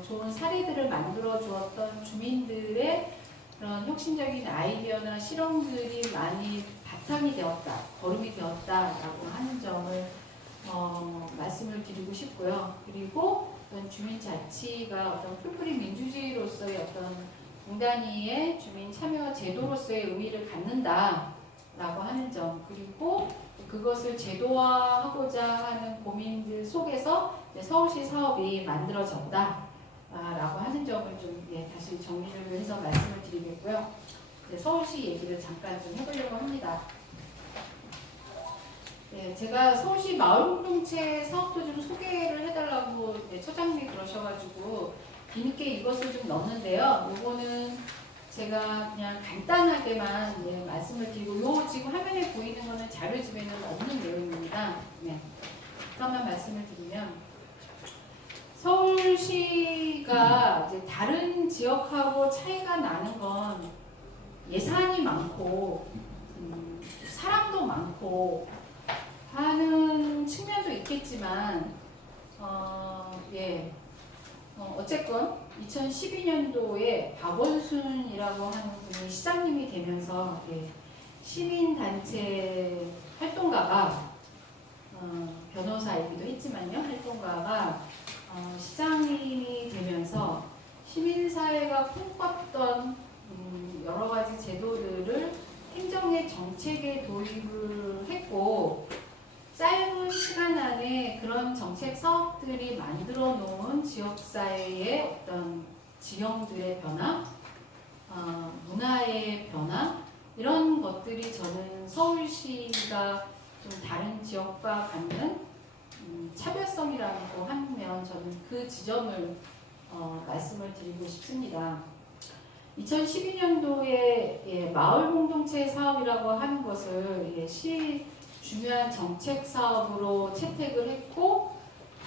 좋은 사례들을 만들어 주었던 주민들의 그런 혁신적인 아이디어나 실험들이 많이 바탕이 되었다, 거름이 되었다라고 하는 점을 말씀을 드리고 싶고요. 그리고 어떤 주민자치가 어떤 풀뿌리 민주주의로서의 어떤 공단위의 주민 참여 제도로서의 의미를 갖는다라고 하는 점, 그리고 그것을 제도화하고자 하는 고민들 속에서 서울시 사업이 만들어졌다. 라고 하는 점을 좀 다시 정리를 해서 말씀을 드리겠고요. 서울시 얘기를 잠깐 좀 해보려고 합니다. 제가 서울시 마을공동체 사업도 좀 소개를 해달라고 처장님이 그러셔가지고 뒤늦게 이것을 좀 넣었는데요. 요거는 제가 그냥 간단하게만 말씀을 드리고, 요 지금 화면에 보이는 거는 자료집에는 없는 내용입니다. 그것만 말씀을 드리면, 서울시가 이제 다른 지역하고 차이가 나는 건 예산이 많고 사람도 많고 하는 측면도 있겠지만, 어쨌건 2012년도에 박원순이라고 하는 분이 시장님이 되면서 시민단체 활동가가 변호사이기도 했지만요, 활동가가 시장님이 되면서 시민사회가 꿈꿨던 여러 가지 제도들을 행정의 정책에 도입을 했고, 짧은 시간 안에 그런 정책 사업들이 만들어 놓은 지역사회의 어떤 지형들의 변화, 문화의 변화, 이런 것들이 저는 서울시가 좀 다른 지역과 갖는 차별성이라고 하면 저는 그 지점을 말씀을 드리고 싶습니다. 2012년도에 마을 공동체 사업이라고 하는 것을 시 중요한 정책 사업으로 채택을 했고,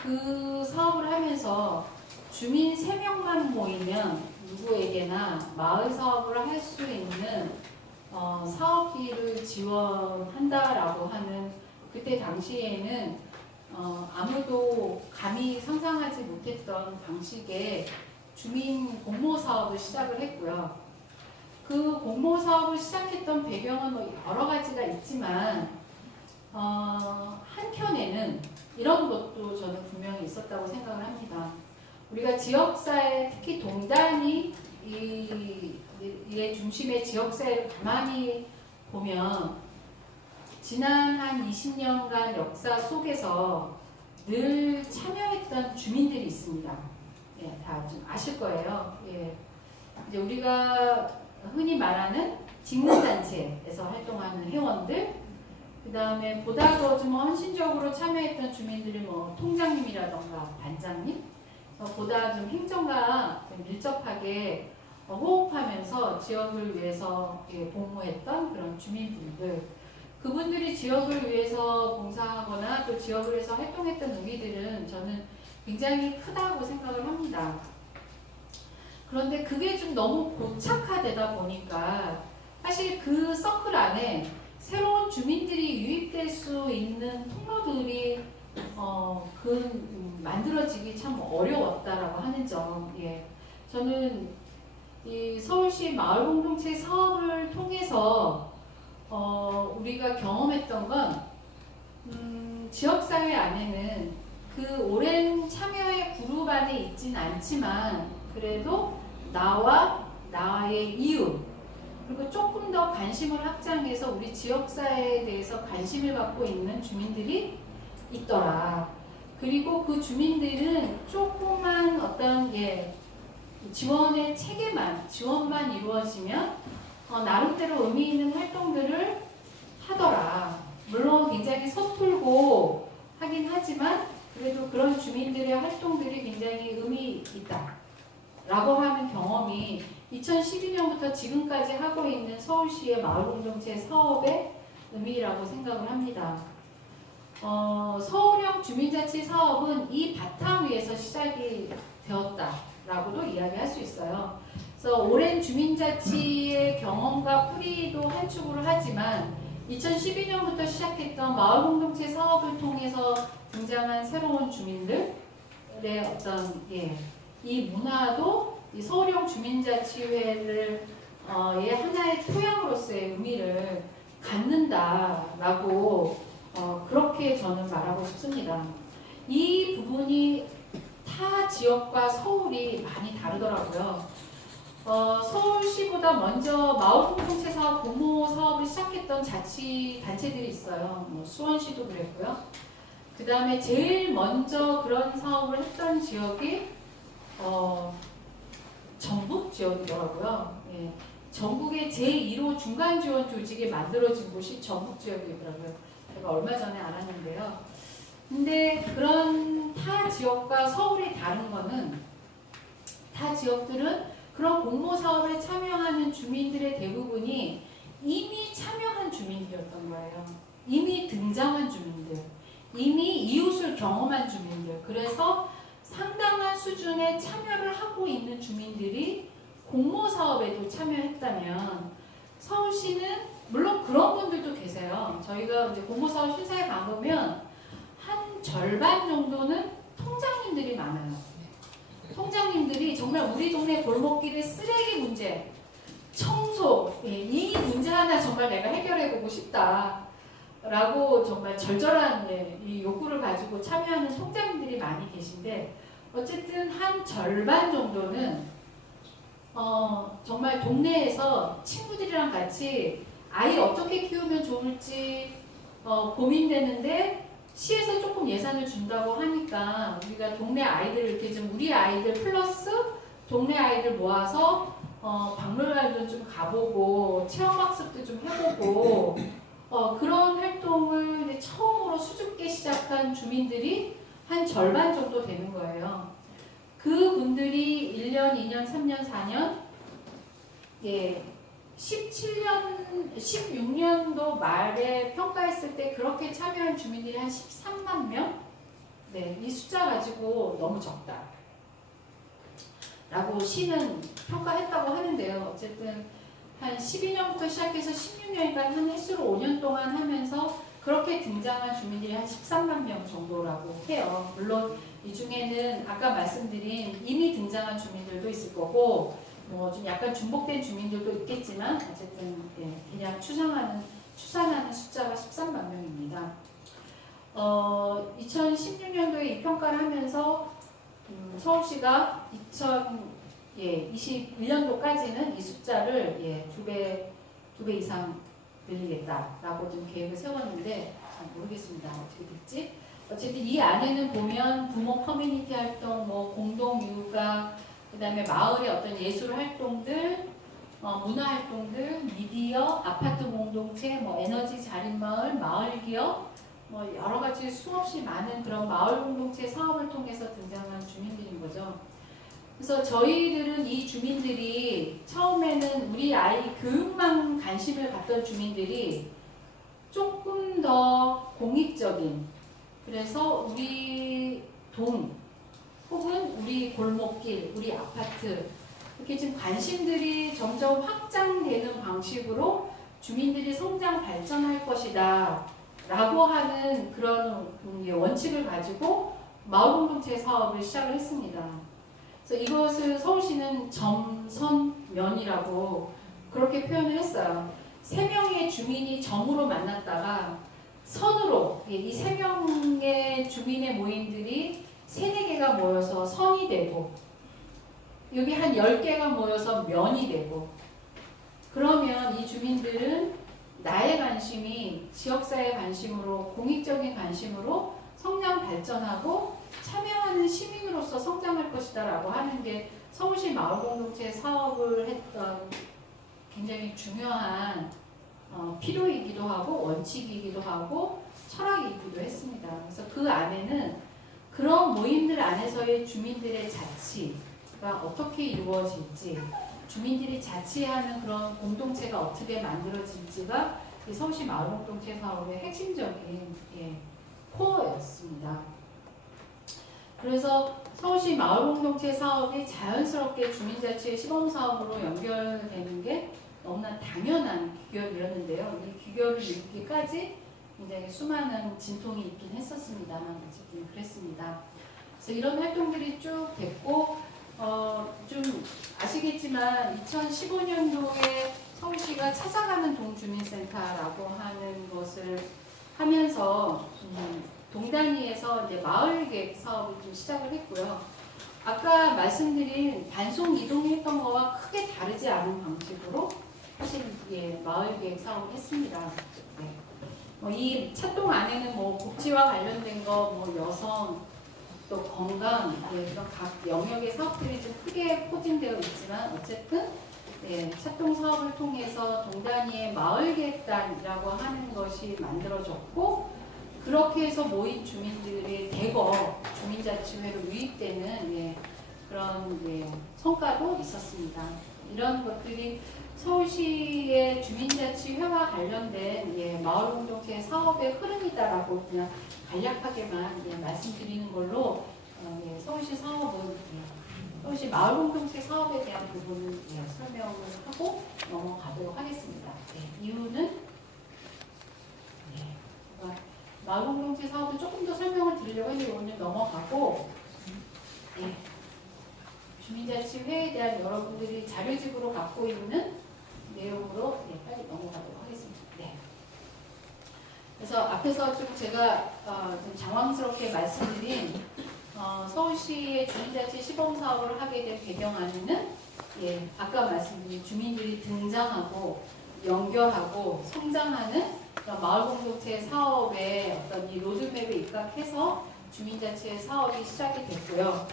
그 사업을 하면서 주민 3명만 모이면 누구에게나 마을 사업을 할 수 있는 사업비를 지원한다라고 하는 그때 당시에는 아무도 감히 상상하지 못했던 방식의 주민 공모 사업을 시작을 했고요. 그 공모 사업을 시작했던 배경은 뭐 여러 가지가 있지만 한편에는 이런 것도 저는 분명히 있었다고 생각을 합니다. 우리가 지역사회, 특히 동단이 이의 중심의 지역사회를 가만히 보면 지난 한 20년간 역사 속에서 늘 참여했던 주민들이 있습니다. 예, 다 좀 아실 거예요. 예. 이제 우리가 흔히 말하는 직능단체에서 활동하는 회원들, 그 다음에 보다 더 좀 헌신적으로 참여했던 주민들이 뭐 통장님이라던가 반장님, 보다 좀 행정과 밀접하게 호흡하면서 지역을 위해서 복무했던 그런 주민분들, 그분들이 지역을 위해서 봉사하거나 또 지역을 위해서 활동했던 의미들은 저는 굉장히 크다고 생각을 합니다. 그런데 그게 좀 너무 고착화되다 보니까 사실 그 서클 안에 새로운 주민들이 유입될 수 있는 통로들이 만들어지기 참 어려웠다라고 하는 점. 예. 저는 이 서울시 마을공동체 사업을 통해서 우리가 경험했던 건 지역사회 안에는 그 오랜 참여의 그룹 안에 있진 않지만 그래도 나의 이웃, 그리고 조금 더 관심을 확장해서 우리 지역사회에 대해서 관심을 갖고 있는 주민들이 있더라. 그리고 그 주민들은 조그만 어떤 지원의 지원만 이루어지면 나름대로 의미 있는 활동들을 하더라. 물론 굉장히 서툴고 하긴 하지만 그래도 그런 주민들의 활동들이 굉장히 의미 있다 라고 하는 경험이 2012년부터 지금까지 하고 있는 서울시의 마을공동체 사업의 의미라고 생각을 합니다. 서울형 주민자치 사업은 이 바탕 위에서 시작이 되었다라고도 이야기할 수 있어요. 그래서 오랜 주민자치의 경험과 뿌리도 한 축으로 하지만 2012년부터 시작했던 마을공동체 사업을 통해서 등장한 새로운 주민들의 어떤 이 문화도 이 서울형 주민자치회를 하나의 토양으로서의 의미를 갖는다라고 그렇게 저는 말하고 싶습니다. 이 부분이 타 지역과 서울이 많이 다르더라고요. 서울시보다 먼저 마을공동체 사업, 공모 사업을 시작했던 자치단체들이 있어요. 수원시도 그랬고요. 그 다음에 제일 먼저 그런 사업을 했던 지역이 전북 지역이더라고요. 예. 전국의 제1호 중간지원 조직이 만들어진 곳이 전북 지역이더라고요. 제가 얼마 전에 알았는데요. 근데 그런 타 지역과 서울이 다른 거는 타 지역들은 그런 공모 사업에 참여하는 주민들의 대부분이 이미 참여한 주민들이었던 거예요. 이미 등장한 주민들, 이미 이웃을 경험한 주민들. 그래서 상당한 수준의 참여를 하고 있는 주민들이 공모 사업에도 참여했다면 서울시는 물론 그런 분들도 계세요. 저희가 이제 공모 사업 심사에 가보면 한 절반 정도는 통장님들이 많아요. 통장님들이 정말 우리 동네 골목길의 쓰레기 문제, 청소, 이 문제 하나 정말 내가 해결해보고 싶다라고 정말 절절한 이 욕구를 가지고 참여하는 통장님들이 많이 계신데 어쨌든 한 절반 정도는 정말 동네에서 친구들이랑 같이 아이 어떻게 키우면 좋을지 고민되는데 시에서 조금 예산을 준다고 하니까 우리가 동네 아이들 이렇게 좀 우리 아이들 플러스 동네 아이들 모아서 박물관도 좀 가보고 체험학습도 좀 해보고 그런 활동을 이제 처음으로 수줍게 시작한 주민들이 한 절반 정도 되는 거예요. 그 분들이 1년, 2년, 3년, 4년 17년, 16년도 말에 평가했을 때 그렇게 참여한 주민들이 한 13만 명? 이 숫자 가지고 너무 적다. 라고 시는 평가했다고 하는데요. 어쨌든 한 12년부터 시작해서 16년간 한 횟수로 5년 동안 하면서 그렇게 등장한 주민들이 한 13만 명 정도라고 해요. 물론 이 중에는 아까 말씀드린 이미 등장한 주민들도 있을 거고 뭐 좀 약간 중복된 주민들도 있겠지만 어쨌든 그냥 추산하는 숫자가 13만 명입니다. 2016년도에 이 평가를 하면서 서울시가 2021년도까지는 이 숫자를 두 배 이상 늘리겠다라고 좀 계획을 세웠는데 잘 모르겠습니다. 어떻게 될지. 어쨌든 이 안에는 보면 부모 커뮤니티 활동, 뭐 공동 육아, 그다음에 마을의 어떤 예술 활동들, 문화 활동들, 미디어, 아파트 공동체, 뭐 에너지 자립 마을, 마을 기업, 뭐 여러 가지 수없이 많은 그런 마을 공동체 사업을 통해서 등장한 주민들인 거죠. 그래서 저희들은 이 주민들이 처음에는 우리 아이 교육만 관심을 갖던 주민들이 조금 더 공익적인, 그래서 우리 동 혹은 우리 골목길, 우리 아파트 이렇게 지금 관심들이 점점 확장되는 방식으로 주민들이 성장 발전할 것이다 라고 하는 그런 원칙을 가지고 마을공동체 사업을 시작을 했습니다. 그래서 이것을 서울시는 점선면이라고 그렇게 표현을 했어요. 세 명의 주민이 점으로 만났다가 선으로, 이 세 명의 주민의 모임들이 3-4개가 모여서 선이 되고 여기 한 10개가 모여서 면이 되고, 그러면 이 주민들은 나의 관심이 지역사회 관심으로, 공익적인 관심으로 성장 발전하고 참여하는 시민으로서 성장할 것이다 라고 하는 게 서울시 마을공동체 사업을 했던 굉장히 중요한 필요이기도 하고 원칙이기도 하고 철학이기도 했습니다. 그래서 그 안에는 그런 모임들 안에서의 주민들의 자치가 어떻게 이루어질지, 주민들이 자치하는 그런 공동체가 어떻게 만들어질지가 서울시 마을공동체 사업의 핵심적인 코어였습니다. 그래서 서울시 마을공동체 사업이 자연스럽게 주민자치의 시범사업으로 연결되는 게 너무나 당연한 귀결이었는데요. 이 귀결을 이루기까지 굉장히 수많은 진통이 있긴 했었습니다만 어쨌든 그랬습니다. 그래서 이런 활동들이 쭉 됐고 좀 아시겠지만 2015년도에 서울시가 찾아가는 동주민센터라고 하는 것을 하면서 동단위에서 이제 마을계획 사업을 좀 시작을 했고요. 아까 말씀드린 반송 이동했던 거와 크게 다르지 않은 방식으로 사실 마을계획 사업을 했습니다. 네. 이 차동 안에는 뭐 복지와 관련된 거, 뭐 여성, 또 건강, 그런 각 영역의 사업들이 좀 크게 포진되어 있지만 어쨌든 차동 사업을 통해서 동단위의 마을계획단이라고 하는 것이 만들어졌고, 그렇게 해서 모인 주민들의 대거 주민자치회로 유입되는 그런 성과도 있었습니다. 이런 것들이 서울시의 주민자치회와 관련된 마을공동체 사업의 흐름이다라고 그냥 간략하게만 말씀드리는 걸로 서울시 사업은 서울시 마을공동체 사업에 대한 부분을 설명을 하고 넘어가도록 하겠습니다. 이유는 마을공동체 사업은 조금 더 설명을 드리려고 했는데 오늘 넘어가고, 주민자치회에 대한 여러분들이 자료집으로 갖고 있는 내용으로 빨리 넘어가도록 하겠습니다. 그래서 앞에서 좀 제가 좀 장황스럽게 말씀드린 서울시의 주민자치 시범사업을 하게 된 배경 안에는 아까 말씀드린 주민들이 등장하고 연결하고 성장하는 마을공동체 사업의 어떤 이 로드맵에 입각해서 주민자치의 사업이 시작이 됐고요.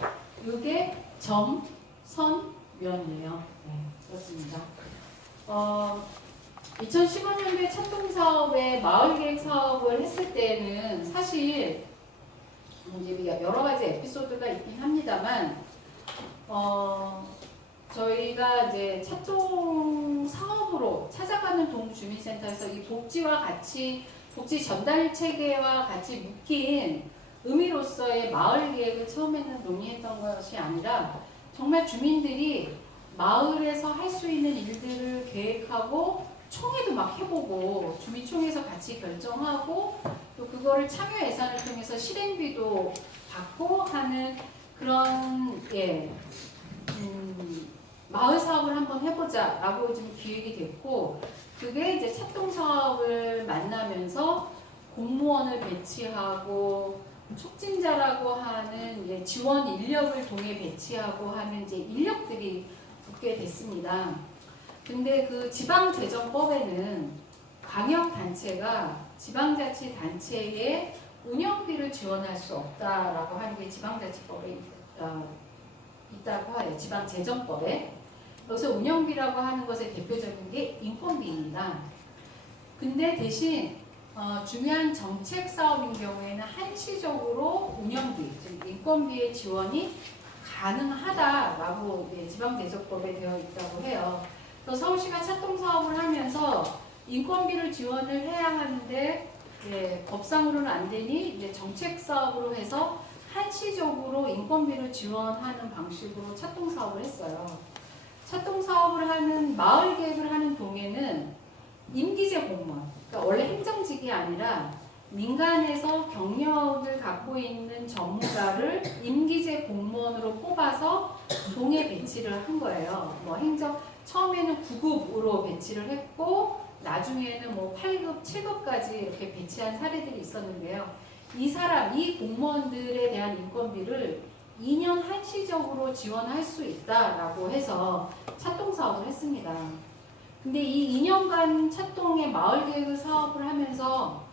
이게 점, 선, 면이에요. 그렇습니다. 2015년도에 차동사업의 마을계획 사업을 했을 때는 사실 이제 여러 가지 에피소드가 있긴 합니다만, 저희가 이제 차동 사업으로 찾아가는 동주민센터에서 이 복지와 같이, 복지 전달 체계와 같이 묶인 의미로서의 마을 계획을 처음에는 논의했던 것이 아니라 정말 주민들이 마을에서 할 수 있는 일들을 계획하고 총회도 막 해보고 주민총회에서 같이 결정하고 또 그거를 참여 예산을 통해서 실행비도 받고 하는 그런 마을 사업을 한번 해보자라고 지금 기획이 됐고 그게 이제 착동 사업을 만나면서 공무원을 배치하고 촉진자라고 하는 지원 인력을 동해 배치하고 하는 이제 인력들이 붙게 됐습니다. 근데 그 지방재정법에는 광역단체가 지방자치단체의 운영비를 지원할 수 없다라고 하는 게 지방자치법에 있다고 해요. 지방재정법에. 여기서 운영비라고 하는 것의 대표적인 게 인건비입니다. 근데 대신 중요한 정책 사업인 경우에는 한시적으로 운영비, 즉 인건비의 지원이 가능하다라고 지방재정법에 되어 있다고 해요. 그래서 서울시가 착동 사업을 하면서 인건비를 지원을 해야 하는데 법상으로는 안 되니 이제 정책 사업으로 해서 한시적으로 인건비를 지원하는 방식으로 착동 사업을 했어요. 착동 사업을 하는 마을 계획을 하는 동에는 임기제 공무원, 그러니까 원래 행정직이 아니라 민간에서 경력을 갖고 있는 전문가를 임기제 공무원으로 뽑아서 동에 배치를 한 거예요. 뭐 처음에는 9급으로 배치를 했고 나중에는 뭐 8급, 7급까지 이렇게 배치한 사례들이 있었는데요. 이 공무원들에 대한 인건비를 2년 한시적으로 지원할 수 있다라고 해서 착동 사업을 했습니다. 근데 이 2년간 착동의 마을 계획 사업을 하면서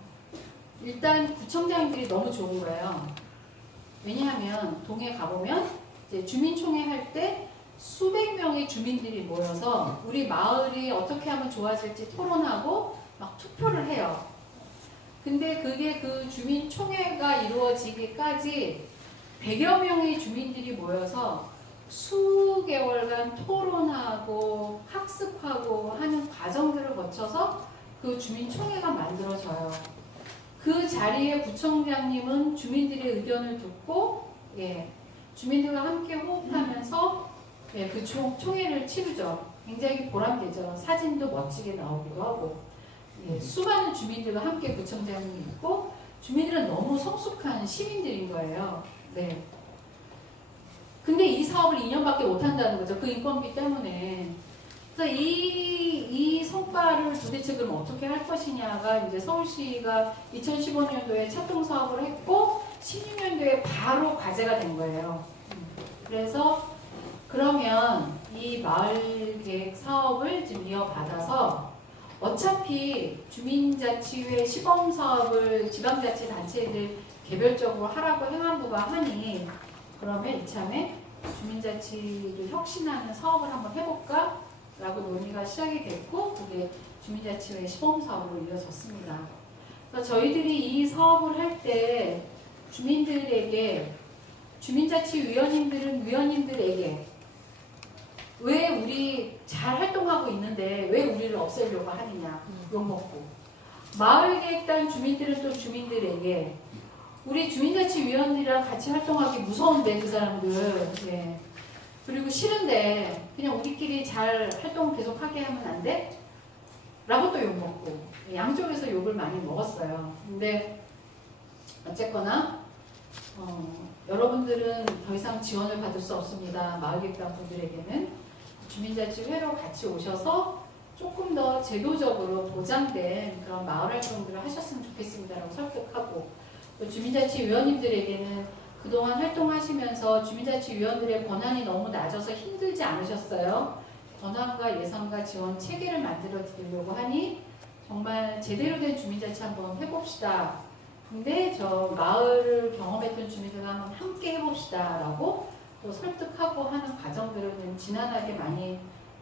일단 구청장들이 너무 좋은 거예요. 왜냐하면 동에 가보면 이제 주민총회 할 때 수백 명의 주민들이 모여서 우리 마을이 어떻게 하면 좋아질지 토론하고 막 투표를 해요. 근데 그게 그 주민총회가 이루어지기까지 100여 명의 주민들이 모여서 수개월간 토론하고 학습하고 하는 과정들을 거쳐서 그 주민총회가 만들어져요. 그 자리에 구청장님은 주민들의 의견을 듣고 주민들과 함께 호흡하면서 그 총회를 치르죠. 굉장히 보람되죠. 사진도 멋지게 나오기도 하고 수많은 주민들과 함께 구청장님이 있고 주민들은 너무 성숙한 시민들인 거예요. 네. 근데 이 사업을 2년밖에 못 한다는 거죠. 그 인건비 때문에. 그래서 이 성과를 도대체 그럼 어떻게 할 것이냐가 이제 서울시가 2015년도에 착동 사업을 했고 16년도에 바로 과제가 된 거예요. 그래서 그러면 이 마을 계획 사업을 지금 이어받아서 어차피 주민자치회 시범 사업을 지방자치단체들 개별적으로 하라고 행안부가 하니 그러면 이참에 주민자치를 혁신하는 사업을 한번 해볼까? 라고 논의가 시작이 됐고 그게 주민자치회 시범 사업으로 이어졌습니다. 그러니까 저희들이 이 사업을 할 때 주민들에게 주민자치위원님들은 위원님들에게 왜 우리 잘 활동하고 있는데 왜 우리를 없애려고 하느냐 욕먹고 마을계획단 주민들은 또 주민들에게 우리 주민자치위원들이랑 같이 활동하기 무서운데 그 사람들 그리고 싫은데 그냥 우리끼리 잘 활동 계속하게 하면 안 돼? 라고 또 욕먹고 양쪽에서 욕을 많이 먹었어요. 근데 어쨌거나 여러분들은 더 이상 지원을 받을 수 없습니다. 마을계획단 분들에게는 주민자치회로 같이 오셔서 조금 더 제도적으로 보장된 그런 마을 활동들을 하셨으면 좋겠습니다라고 설득하고 또 주민자치위원님들에게는 그동안 활동하시면서 주민자치위원들의 권한이 너무 낮아서 힘들지 않으셨어요. 권한과 예산과 지원 체계를 만들어 드리려고 하니 정말 제대로 된 주민자치 한번 해봅시다. 근데 저 마을을 경험했던 주민들과 한번 함께 해봅시다 라고 또 설득하고 하는 과정들을 좀 지난하게 많이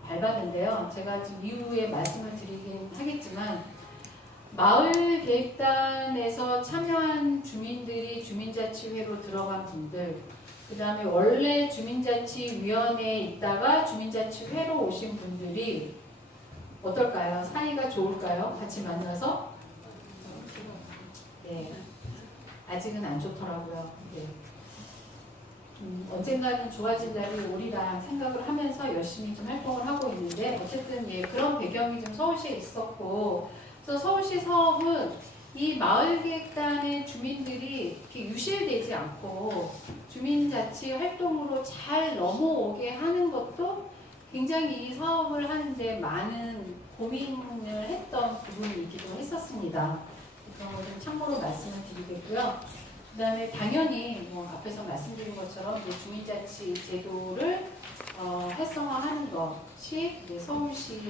밟았는데요. 제가 지금 이후에 말씀을 드리긴 하겠지만 마을계획단에서 참여한 주민들이 주민자치회로 들어간 분들 그 다음에 원래 주민자치위원회에 있다가 주민자치회로 오신 분들이 어떨까요? 사이가 좋을까요? 같이 만나서? 네, 아직은 안 좋더라고요. 네. 언젠가는 좋아질 날이 오리라 생각을 하면서 열심히 좀 활동을 하고 있는데 어쨌든 예, 그런 배경이 좀 서울시에 있었고 그래서 서울시 사업은 이 마을계획단의 주민들이 이렇게 유실되지 않고 주민자치 활동으로 잘 넘어오게 하는 것도 굉장히 이 사업을 하는데 많은 고민을 했던 부분이기도 했었습니다. 그런 거 좀 참고로 말씀을 드리겠고요. 그 다음에 당연히 뭐 앞에서 말씀드린 것처럼 이제 주민자치 제도를 활성화하는 것이 이제 서울시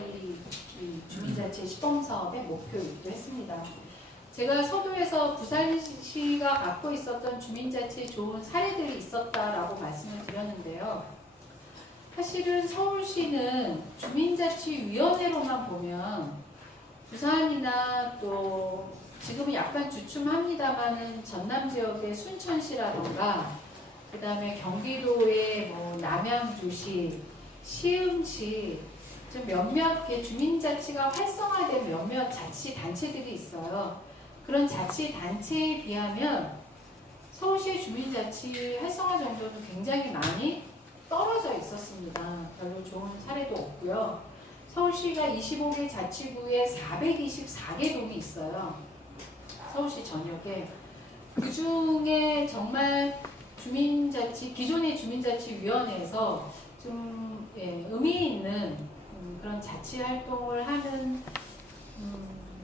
이 주민자치 시범사업의 목표이기도 했습니다. 제가 서두에서 부산시가 갖고 있었던 주민자치 좋은 사례들이 있었다라고 말씀을 드렸는데요. 사실은 서울시는 주민자치위원회로만 보면 부산이나 또 지금은 약간 주춤합니다만은 전남 지역의 순천시라던가 그 다음에 경기도의 뭐 남양주시, 시흥시 좀 몇몇 주민자치가 활성화된 몇몇 자치단체들이 있어요. 그런 자치단체에 비하면 서울시의 주민자치 활성화 정도는 굉장히 많이 떨어져 있었습니다. 별로 좋은 사례도 없고요. 서울시가 25개 자치구에 424개 동이 있어요. 서울시 전역에. 그 중에 정말 주민자치, 기존의 주민자치위원회에서 좀 의미 있는 그런 자치 활동을 하는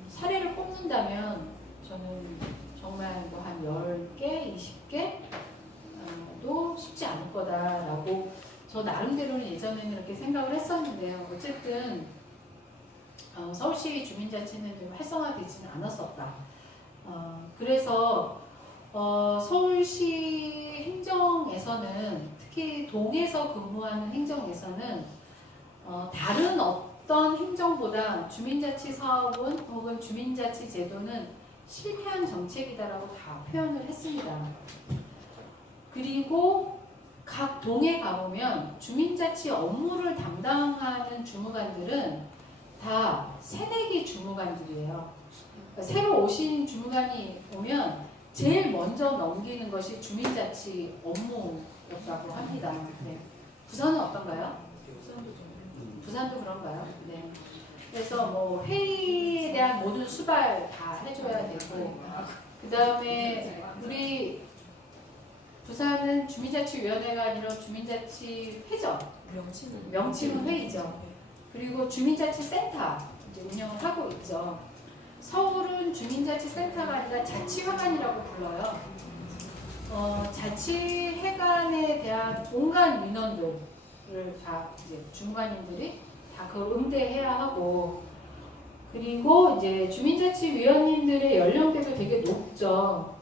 사례를 꼽는다면 저는 정말 뭐 한 10개, 20개도 쉽지 않을 거다라고 저 나름대로는 예전에는 그렇게 생각을 했었는데요. 어쨌든 서울시 주민자치는 좀 활성화되지는 않았었다. 그래서 서울시 행정에서는 특히 동에서 근무하는 행정에서는 다른 어떤 행정보다 주민자치 사업은 혹은 주민자치 제도는 실패한 정책이다라고 다 표현을 했습니다. 그리고 각 동에 가보면 주민자치 업무를 담당하는 주무관들은 다 새내기 주무관들이에요. 그러니까 새로 오신 주무관이 오면 제일 먼저 넘기는 것이 주민자치 업무였다고 합니다. 네. 부산은 어떤가요? 부산도 그런가요? 네. 그래서 뭐 회의에 대한 모든 수발 다 해줘야 되고, 그 다음에 우리 부산은 주민자치위원회가 아니라 주민자치회죠. 명칭은 회의죠. 그리고 주민자치센터 이제 운영을 하고 있죠. 서울은 주민자치센터가 아니라 자치회관이라고 불러요. 자치회관에 대한 온갖 민원들을 다 이제 주무관님들이 다 그걸 응대해야 하고, 그리고 이제 주민자치위원님들의 연령대도 되게 높죠.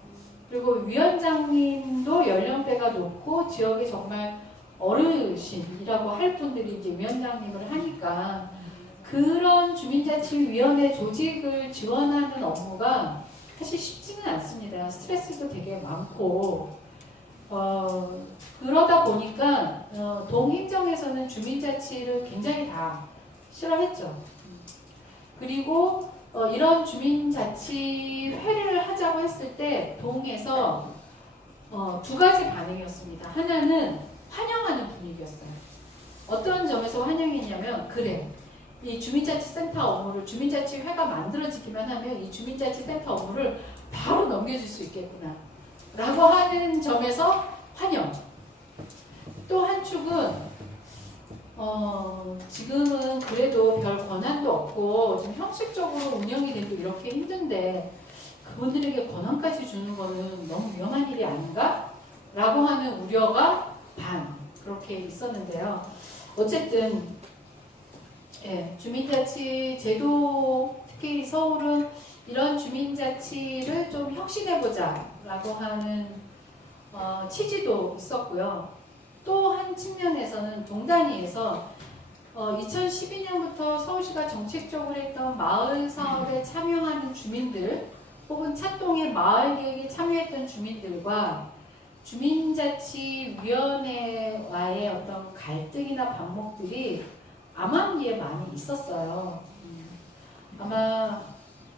그리고 위원장님도 연령대가 높고 지역에 정말 어르신이라고 할 분들이 이제 위원장님을 하니까 그런 주민자치위원회 조직을 지원하는 업무가 사실 쉽지는 않습니다. 스트레스도 되게 많고 그러다 보니까 동행정에서는 주민자치를 굉장히 다 싫어했죠. 그리고 이런 주민자치회를 하자고 했을 때 동에서 두 가지 반응이었습니다. 하나는 환영하는 분위기였어요. 어떤 점에서 환영했냐면 그래, 이 주민자치센터 업무를 주민자치회가 만들어지기만 하면 이 주민자치센터 업무를 바로 넘겨줄 수 있겠구나 라고 하는 점에서 환영. 또 한 축은 지금은 그래도 별 권한도 없고 좀 형식적으로 운영이 되고 이렇게 힘든데 그분들에게 권한까지 주는 거는 너무 위험한 일이 아닌가? 라고 하는 우려가 반 그렇게 있었는데요. 어쨌든 주민자치 제도, 특히 서울은 이런 주민자치를 좀 혁신해보자 라고 하는 취지도 있었고요. 또 한 측면에서는 동단위에서 2012년부터 서울시가 정책적으로 했던 마을 사업에 참여하는 주민들 혹은 찻동의 마을계획에 참여했던 주민들과 주민자치위원회와의 어떤 갈등이나 반목들이 암암리에 많이 있었어요. 아마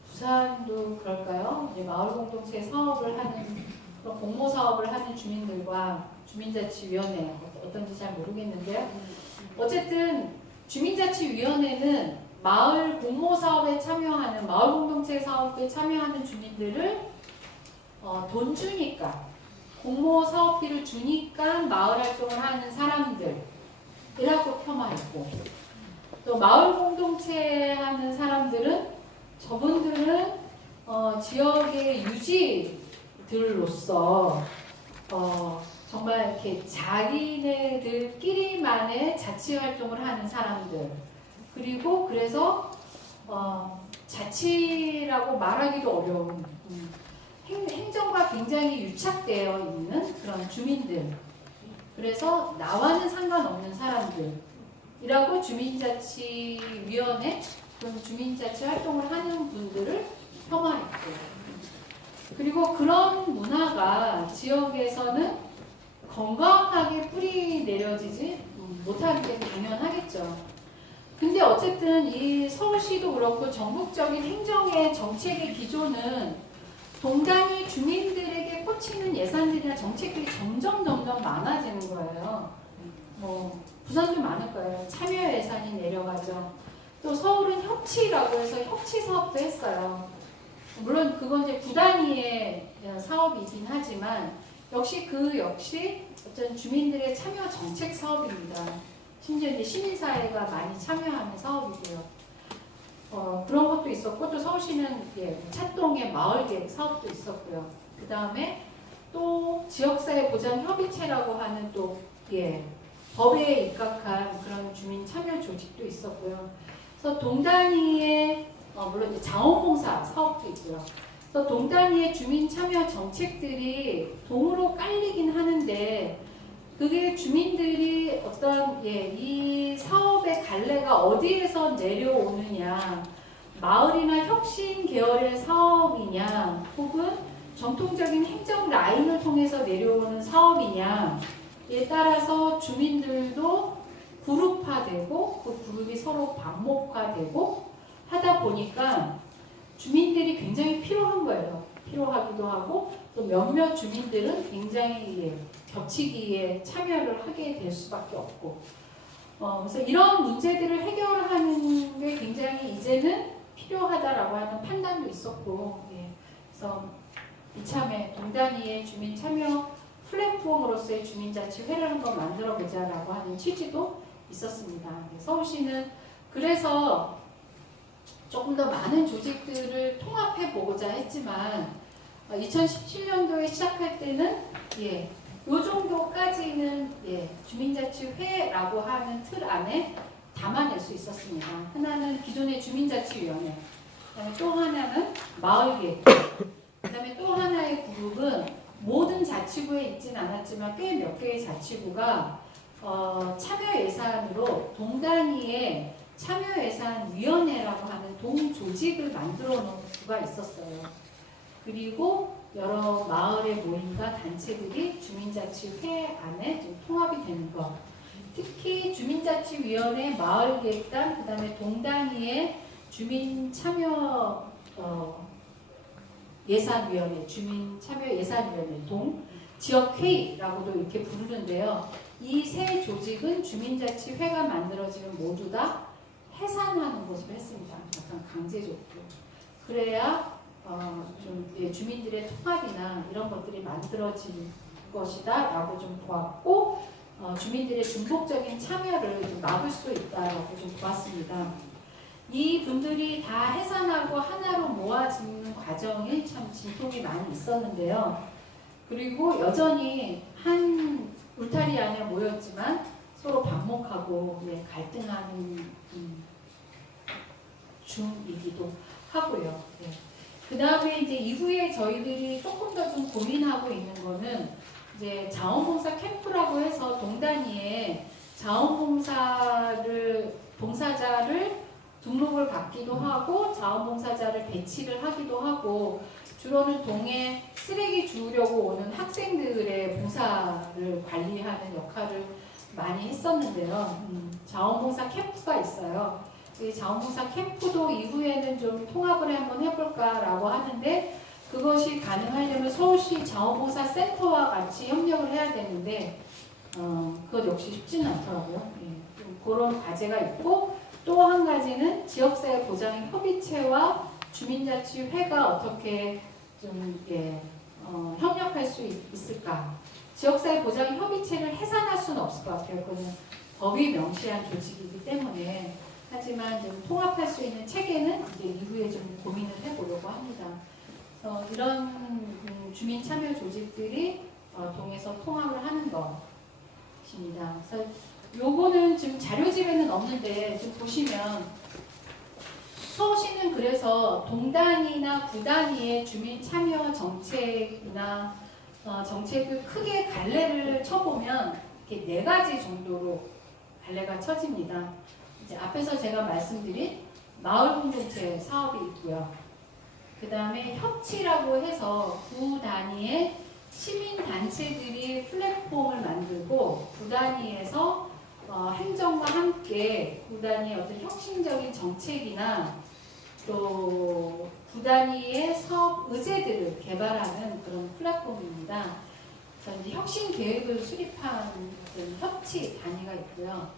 부산도 그럴까요? 이제 마을공동체 사업을 하는 그런 공모 사업을 하는 주민들과 주민자치위원회 어떤지 잘 모르겠는데요. 어쨌든 주민자치위원회는 마을 공모 사업에 참여하는 마을 공동체 사업에 참여하는 주민들을 돈 주니까 공모 사업비를 주니까 마을 활동을 하는 사람들이라고 폄하했고 또 마을 공동체 하는 사람들은 저분들은 지역의 유지들로서 정말 이렇게 자기네들끼리만의 자치 활동을 하는 사람들 그리고 그래서 자치라고 말하기도 어려운 행정과 굉장히 유착되어 있는 그런 주민들 그래서 나와는 상관없는 사람들이라고 주민자치위원회 그런 주민자치 활동을 하는 분들을 폄하했고 그리고 그런 문화가 지역에서는 건강하게 뿌리 내려지지 못하는 게 당연하겠죠. 근데 어쨌든 이 서울시도 그렇고 전국적인 행정의 정책의 기조는 동단위 주민들에게 꽂히는 예산들이나 정책들이 점점 많아지는 거예요. 부산도 많을 거예요. 참여 예산이 내려가죠. 또 서울은 협치라고 해서 협치 사업도 했어요. 물론 그건 이제 구단위의 사업이긴 하지만 역시 어떤 주민들의 참여 정책 사업입니다. 심지어 이제 시민사회가 많이 참여하는 사업이고요. 그런 것도 있었고 또 서울시는 찻동의 마을계획 사업도 있었고요. 그 다음에 또 지역사회 보장 협의체라고 하는 또 법에 입각한 그런 주민 참여 조직도 있었고요. 그래서 동단위의 물론 자원봉사 사업도 있고요. 그래서 동단위의 주민 참여 정책들이 동으로 깔리긴 하는데 그게 주민들이 어떤 이 사업의 갈래가 어디에서 내려오느냐 마을이나 혁신 계열의 사업이냐 혹은 전통적인 행정 라인을 통해서 내려오는 사업이냐에 따라서 주민들도 그룹화되고 그 그룹이 서로 반목화되고 하다 보니까 주민들이 굉장히 필요한 거예요. 필요하기도 하고 또 몇몇 주민들은 굉장히 겹치기에 참여를 하게 될 수밖에 없고 그래서 이런 문제들을 해결하는 게 굉장히 이제는 필요하다라고 하는 판단도 있었고 그래서 이참에 동단위의 주민 참여 플랫폼으로서의 주민자치회를 한번 만들어보자라고 하는 취지도 있었습니다. 서울시는 그래서 조금 더 많은 조직들을 통합해보고자 했지만 2017년도에 시작할 때는 요 정도까지는 주민자치회라고 하는 틀 안에 담아낼 수 있었습니다. 하나는 기존의 주민자치위원회, 그다음에 또 하나는 마을계획, 그다음에 또 하나의 그룹은 모든 자치구에 있진 않았지만 꽤 몇 개의 자치구가 참여 예산으로 동단위의 참여예산위원회라고 하는 동조직을 만들어 놓은 구가 있었어요. 그리고 여러 마을의 모임과 단체들이 주민자치회 안에 좀 통합이 되는 것. 특히 주민자치위원회, 마을계획단, 그 다음에 동단위의 주민참여 예산위원회, 주민참여예산위원회, 지역회의라고도 이렇게 부르는데요. 이 세 조직은 주민자치회가 만들어지면 모두 다 해산하는 것으로 했습니다. 약간 강제적으로. 그래야 주민들의 통합이나 이런 것들이 만들어질 것이다 라고 좀 보았고 주민들의 중복적인 참여를 좀 막을 수 있다라고 좀 보았습니다. 이 분들이 다 해산하고 하나로 모아지는 과정이 참 진통이 많이 있었는데요. 그리고 여전히 한 울타리 안에 모였지만 서로 반목하고 갈등하는 중이기도 하고요. 그 다음에 이제 이후에 저희들이 조금 더 좀 고민하고 있는 거는 이제 자원봉사 캠프라고 해서 동단위에 봉사자를 등록을 받기도 하고 자원봉사자를 배치를 하기도 하고 주로는 동에 쓰레기 주우려고 오는 학생들의 봉사를 관리하는 역할을 많이 했었는데요. 자원봉사 캠프가 있어요. 이 자원봉사 캠프도 이후에는 좀 통합을 한번 해볼까라고 하는데 그것이 가능하려면 서울시 자원봉사센터와 같이 협력을 해야 되는데 그것 역시 쉽지는 않더라고요. 예, 좀 그런 과제가 있고 또 한 가지는 지역사회 보장 협의체와 주민자치회가 어떻게 좀 협력할 수 있을까? 지역사회 보장 협의체를 해산할 수는 없을 것 같아요. 그거는 법이 명시한 조직이기 때문에 하지만 좀 통합할 수 있는 체계는 이제 이후에 좀 고민을 해보려고 합니다. 그래서 이런 주민 참여 조직들이 동해서 통합을 하는 것입니다. 그래서 요거는 지금 자료집에는 없는데 좀 보시면 서울시는 그래서 동단위나 구단위의 주민 참여 정책이나 정책을 크게 갈래를 쳐보면 이렇게 4가지 정도로 갈래가 쳐집니다. 이제 앞에서 제가 말씀드린 마을 공동체 사업이 있고요. 그 다음에 협치라고 해서 구 단위의 시민 단체들이 플랫폼을 만들고 구 단위에서 행정과 함께 구 단위의 어떤 혁신적인 정책이나 또 구 단위의 사업 의제들을 개발하는 그런 플랫폼입니다. 그래서 이제 혁신 계획을 수립한 어떤 협치 단위가 있고요.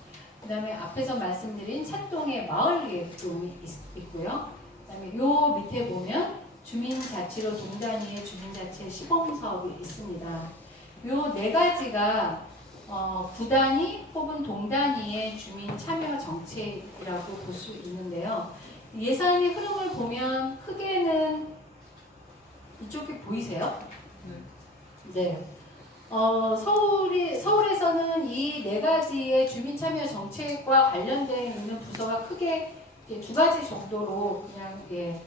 그 다음에 앞에서 말씀드린 찻동의 마을 계획도 있고요. 그 다음에 요 밑에 보면 주민자치로 동단위의 주민자치 시범사업이 있습니다. 요 4가지가 구단위 혹은 동단위의 주민 참여 정책이라고 볼 수 있는데요. 예산의 흐름을 보면 크게는 이쪽에 보이세요? 네. 서울에서는 이 4가지의 주민 참여 정책과 관련되어 있는 부서가 크게 2가지 정도로 그냥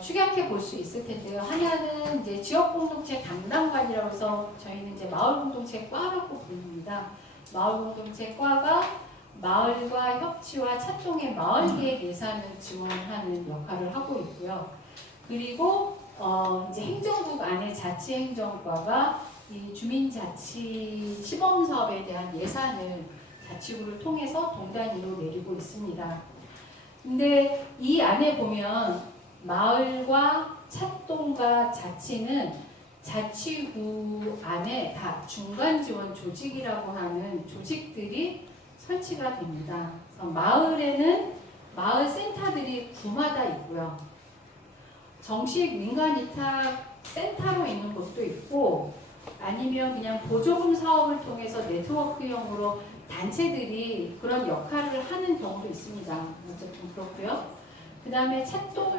축약해 볼 수 있을 텐데요. 하나는 이제 지역 공동체 담당관이라고 해서 저희는 이제 마을 공동체 과라고 부릅니다. 마을 공동체 과가 마을과 협치와 찻동의 마을 계획 예산을 지원하는 역할을 하고 있고요. 그리고 이제 행정국 안에 자치행정과가 이 주민자치 시범사업에 대한 예산을 자치구를 통해서 동단위로 내리고 있습니다. 근데 이 안에 보면 마을과 찻동과 자치는 자치구 안에 다 중간지원 조직이라고 하는 조직들이 설치가 됩니다. 마을에는 마을 센터들이 구마다 있고요. 정식 민간위탁 센터로 있는 곳도 있고 아니면 그냥 보조금 사업을 통해서 네트워크형으로 단체들이 그런 역할을 하는 경우도 있습니다. 어쨌든 그렇고요. 그 다음에 찻동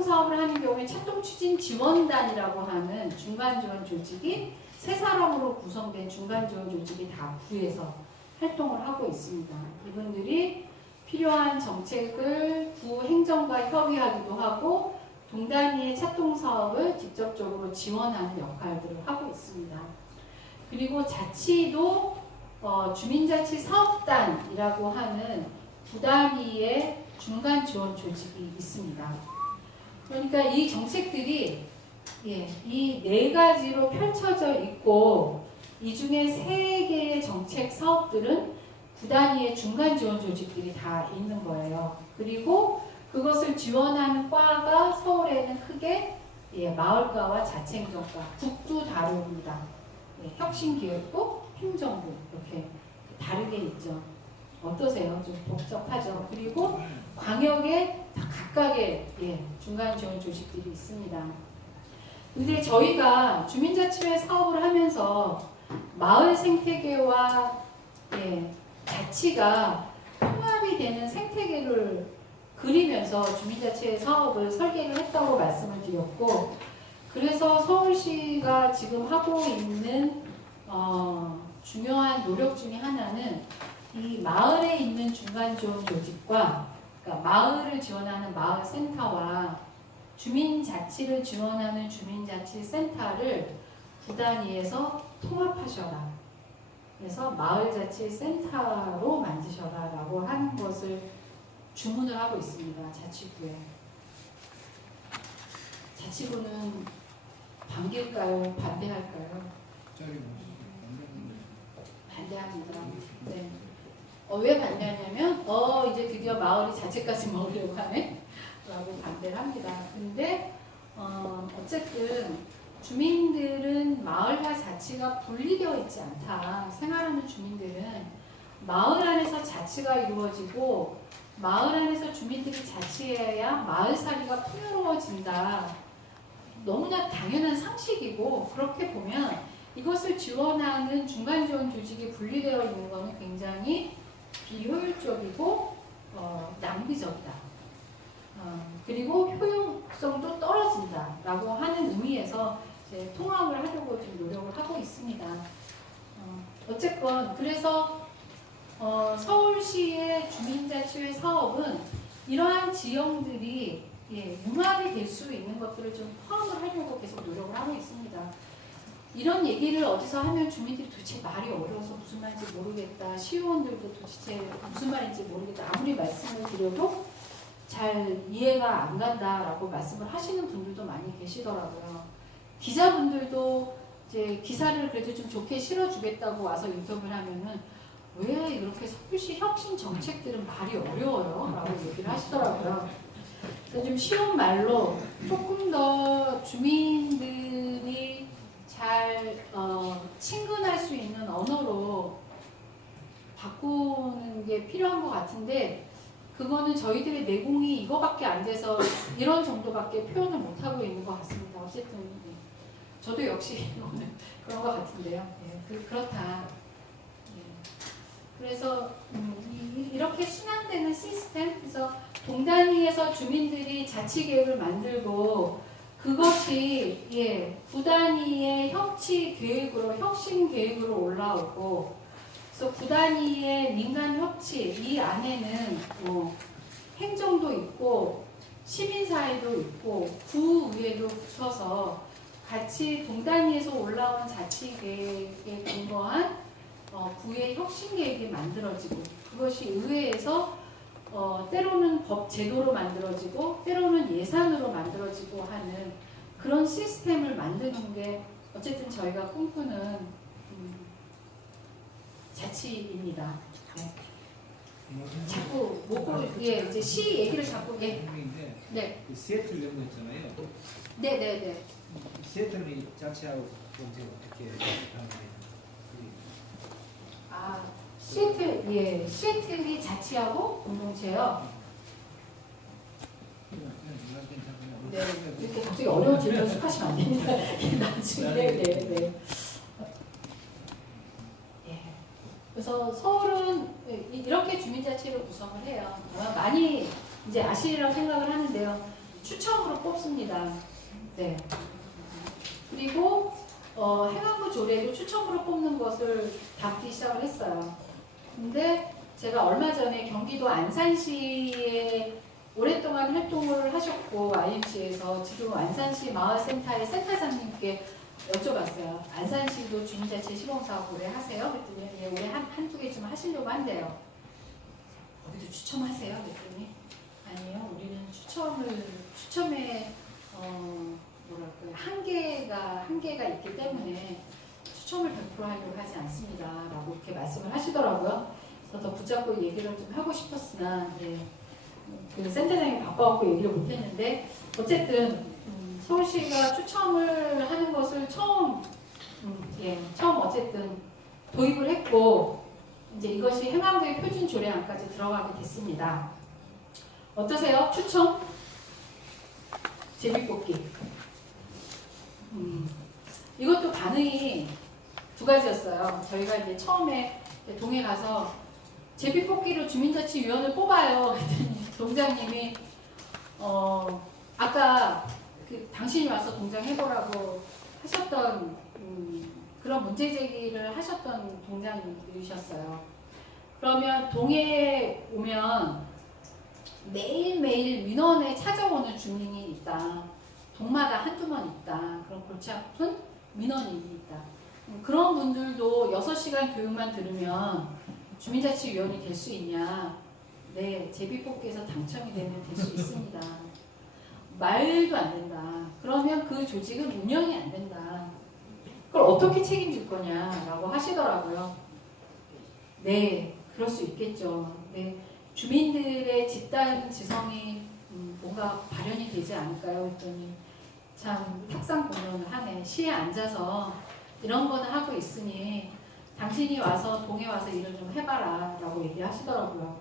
사업을 하는 경우에 찻동 추진 지원단이라고 하는 중간 지원 조직이 3사람으로 구성된 중간 지원 조직이 다 구에서 활동을 하고 있습니다. 이분들이 필요한 정책을 구 행정과 협의하기도 하고 동단위의 찻동 사업을 직접적으로 지원하는 역할들을 하고 있습니다. 그리고 자치도 주민자치 사업단이라고 하는 구단위의 중간 지원 조직이 있습니다. 그러니까 이 정책들이 이 4가지로 펼쳐져 있고 이 중에 3개의 정책 사업들은 구단위의 중간 지원 조직들이 다 있는 거예요. 그리고 그것을 지원하는 과가 서울에는 크게 마을과와 자치행정과, 국도 다릅니다. 혁신기획부, 행정부 이렇게 다르게 있죠. 어떠세요? 좀 복잡하죠. 그리고 광역에 각각의 중간 지원 조직들이 있습니다. 근데 저희가 주민자치회 사업을 하면서 마을 생태계와 자치가 통합이 되는 생태계를 그리면서 주민자치회 사업을 설계를 했다고 말씀을 드렸고, 그래서 서울시가 지금 하고 있는 중요한 노력 중에 하나는 이 마을에 있는 중간 지원 조직과, 그러니까 마을을 지원하는 마을센터와 주민자치를 지원하는 주민자치센터를 구단위에서 통합하셔라. 그래서 마을자치센터로 만드셔라라고 하는 것을 주문을 하고 있습니다. 자치구에. 자치구는 반길까요? 반대할까요? 반대합니다. 네. 왜 반대하냐면 이제 드디어 마을이 자치까지 먹으려고 하네? 라고 반대를 합니다. 근데 어쨌든 주민들은 마을과 자치가 분리되어 있지 않다. 생활하는 주민들은 마을 안에서 자치가 이루어지고 마을 안에서 주민들이 자치해야 마을살이가 풍요로워진다. 너무나 당연한 상식이고 그렇게 보면 이것을 지원하는 중간지원 조직이 분리되어 있는 것은 굉장히 비효율적이고 낭비적이다. 그리고 효용성도 떨어진다라고 하는 의미에서 이제 통합을 하려고 좀 노력을 하고 있습니다. 어쨌건 그래서 서울시의 주민자치회 사업은 이러한 지형들이 융합이 될 수 있는 것들을 좀 포함을 하려고 계속 노력을 하고 있습니다. 이런 얘기를 어디서 하면 주민들이 도대체 말이 어려워서 무슨 말인지 모르겠다. 시의원들도 도대체 무슨 말인지 모르겠다. 아무리 말씀을 드려도 잘 이해가 안 간다라고 말씀을 하시는 분들도 많이 계시더라고요. 기자분들도 이제 기사를 그래도 좀 좋게 실어주겠다고 와서 인터뷰를 하면은 왜 이렇게 서울시 혁신 정책들은 말이 어려워요? 라고 얘기를 하시더라고요. 그래서 좀 쉬운 말로 조금 더 주민들이 잘 친근할 수 있는 언어로 바꾸는 게 필요한 것 같은데 그거는 저희들의 내공이 이거밖에 안 돼서 이런 정도밖에 표현을 못하고 있는 것 같습니다. 어쨌든 저도 역시 오늘 그런 것 같은데요. 그렇다. 그래서 이렇게 순환되는 시스템, 그래서 동단위에서 주민들이 자치계획을 만들고 그것이 구단위의 혁신 계획으로 올라오고 그래서 구단위의 민간 협치 이 안에는 행정도 있고 시민사회도 있고 구의회도 붙어서 같이 동단위에서 올라오는 자치계획에 근거한 구의 혁신계획이 만들어지고 그것이 의회에서 때로는 법 제도로 만들어지고 때로는 예산으로 만들어지고 하는 그런 시스템을 만드는 게 어쨌든 저희가 꿈꾸는 자치입니다. 네. 자꾸 이제 시 얘기를 자꾸 네. 그 시애틀 연구했잖아요. 네네네. 시애틀이 자치하고 이제 어떻게 하는지. 시애틀이 자치하고 공동체요. 네, 이렇게 갑자기 어려운 질문 연습하시면 안 됩니다. 나중에. 네. 그래서 서울은 이렇게 주민자치를 구성을 해요. 아마 많이 이제 아시리라고 생각을 하는데요. 추첨으로 뽑습니다. 네. 그리고 행안부 조례도 추첨으로 뽑는 것을 다루기 시작을 했어요. 근데 제가 얼마 전에 경기도 안산시에 오랫동안 활동을 하셨고 IMC에서 지금 안산시 마을센터의 센터장님께 여쭤봤어요. 안산시도 주민자치 시범사업 올해 하세요? 그랬더니 올해 한두 개 좀 하시려고 한대요. 거기도 추첨하세요? 그랬더니 아니요. 우리는 추첨에 한계가 있기 때문에 추첨을 100% 하려고 하지 않습니다. 라고 이렇게 말씀을 하시더라고요. 그래서 더 붙잡고 얘기를 좀 하고 싶었으나 그 센터장이 바빠갖고 얘기를 못했는데 어쨌든 서울시가 추첨을 하는 것을 처음 어쨌든 도입을 했고 이제 이것이 행안부의 표준 조례안까지 들어가게 됐습니다. 어떠세요? 추첨? 제비뽑기. 이것도 반응이 두 가지였어요. 저희가 이제 처음에 동에 가서 제비뽑기로 주민자치위원을 뽑아요. 그랬더니 동장님이 아까 당신이 와서 동장해보라고 하셨던 그런 문제 제기를 하셨던 동장님이셨어요. 그러면 동에 오면 매일매일 민원에 찾아오는 주민이 있다. 동마다 한두 번 있다. 그런 골치 아픈 민원이 있다. 그런 분들도 6시간 교육만 들으면 주민자치위원이 될 수 있냐? 네, 제비뽑기에서 당첨이 되면 될 수 있습니다. 말도 안 된다. 그러면 그 조직은 운영이 안 된다. 그걸 어떻게 책임질 거냐라고 하시더라고요. 네, 그럴 수 있겠죠. 네, 주민들의 집단 지성이 뭔가 발현이 되지 않을까요? 했더니 참 탁상 공론을 하네. 시에 앉아서 이런 거는 하고 있으니 당신이 와서 동에 와서 일을 좀 해봐라 라고 얘기하시더라고요.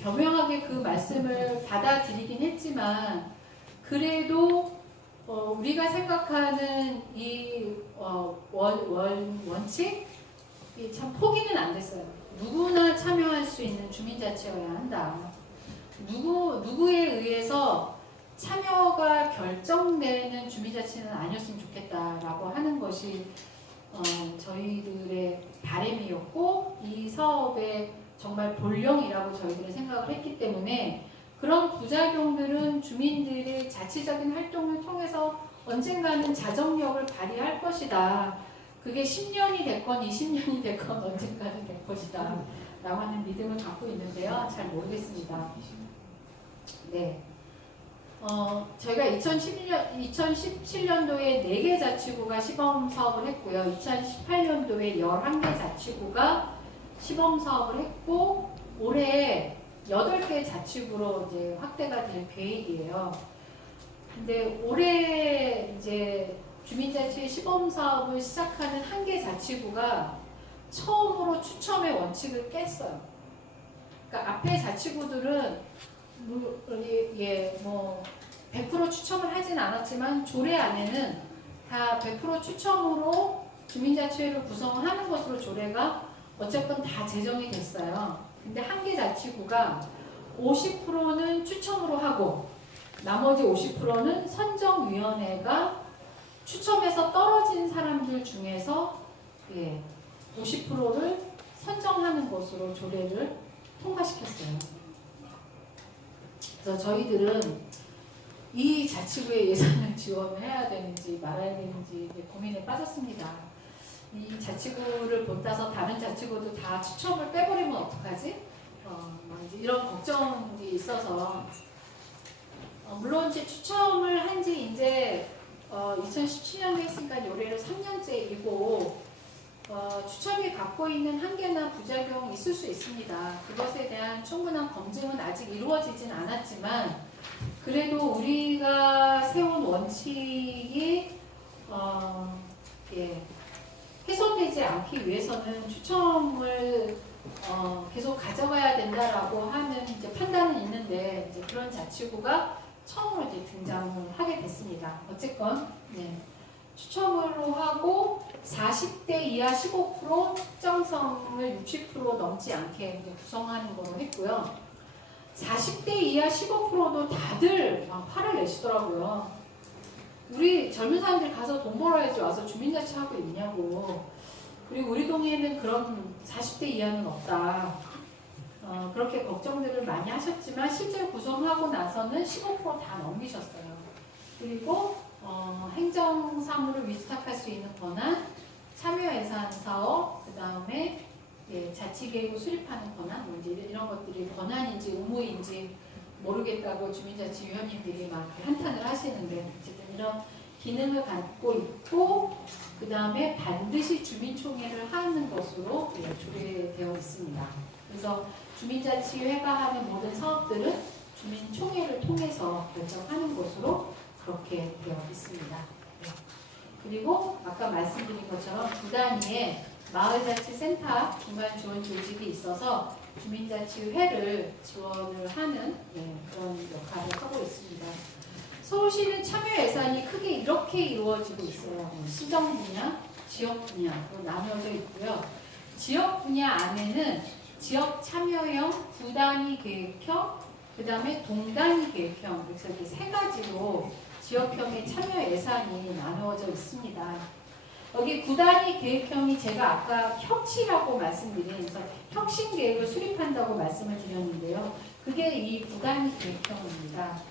교묘하게 그 말씀을 받아들이긴 했지만 그래도 우리가 생각하는 이 원칙이 참 포기는 안 됐어요. 누구나 참여할 수 있는 주민자치여야 한다. 누구에 의해서 참여가 결정되는 주민자치는 아니었으면 좋겠다라고 하는 것이 저희들의 바람이었고 이 사업의 정말 본령이라고 저희들은 생각을 했기 때문에 그런 부작용들은 주민들의 자치적인 활동을 통해서 언젠가는 자정력을 발휘할 것이다. 그게 10년이 됐건 20년이 됐건 언젠가는 될 것이다. 라고 하는 믿음을 갖고 있는데요. 잘 모르겠습니다. 네. 저희가 2017년도에 4개 자치구가 시범 사업을 했고요. 2018년도에 11개 자치구가 시범 사업을 했고 올해 8개 자치구로 이제 확대가 될 계획이에요. 근데 올해 이제 주민자치 시범 사업을 시작하는 한 개 자치구가 처음으로 추첨의 원칙을 깼어요. 그러니까 앞에 자치구들은 뭐 100% 추첨을 하진 않았지만 조례 안에는 다 100% 추첨으로 주민자치회를 구성하는 것으로 조례가 어쨌건 다 제정이 됐어요. 근데 한 개 자치구가 50%는 추첨으로 하고 나머지 50%는 선정위원회가 추첨해서 떨어진 사람들 중에서 50%를 선정하는 것으로 조례를 통과시켰어요. 그래서 저희들은 이 자치구의 예산을 지원을 해야 되는지 말아야 되는지 고민에 빠졌습니다. 이 자치구를 본따서 다른 자치구도 다 추첨을 빼버리면 어떡하지? 이제 이런 걱정이 있어서 물론 이제 추첨을 한 지 이제 2017년에 했으니까 올해로 3년째이고 추첨이 갖고 있는 한계나 부작용이 있을 수 있습니다. 그것에 대한 충분한 검증은 아직 이루어지진 않았지만 그래도 우리가 세운 원칙이 훼손되지 않기 위해서는 추첨을 계속 가져가야 된다라고 하는 이제 판단은 있는데 이제 그런 자치구가 처음으로 이제 등장을 하게 됐습니다. 어쨌건 추첨으로 하고 40대 이하 15% 특정성을 60% 넘지 않게 이제 구성하는 걸로 했고요. 40대 이하 15%도 다들 막 화를 내시더라고요. 우리 젊은 사람들 가서 돈 벌어야지 와서 주민자치 하고 있냐고. 그리고 우리 동네에는 그런 40대 이하는 없다. 그렇게 걱정들을 많이 하셨지만 실제 구성하고 나서는 15% 다 넘기셨어요. 그리고 행정사무를 위탁할 수 있는 권한, 참여예산 사업, 그 다음에 자치계획을 수립하는 권한, 뭐 이제 이런 것들이 권한인지 의무인지 모르겠다고 주민자치위원님들이 막 한탄을 하시는데 어쨌든 이런 기능을 갖고 있고 그 다음에 반드시 주민총회를 하는 것으로 조례되어 있습니다. 그래서 주민자치회가 하는 모든 사업들은 주민총회를 통해서 결정하는 것으로 그렇게 되어 있습니다. 그리고 아까 말씀드린 것처럼 구 단위의 마을자치센터 중간 지원 조직이 있어서 주민자치회를 지원을 하는 그런 역할을 하고 있습니다. 서울시는 참여 예산이 크게 이렇게 이루어지고 있어요. 시정 분야, 지역 분야로 나누어져 있고요. 지역 분야 안에는 지역 참여형, 구단위 계획형, 그 다음에 동단위 계획형 이렇게 세 가지로 지역형의 참여 예산이 나누어져 있습니다. 여기 구단위 계획형이 제가 아까 혁치라고 말씀드리면서 혁신 계획을 수립한다고 말씀을 드렸는데요. 그게 이 구단위 계획형입니다.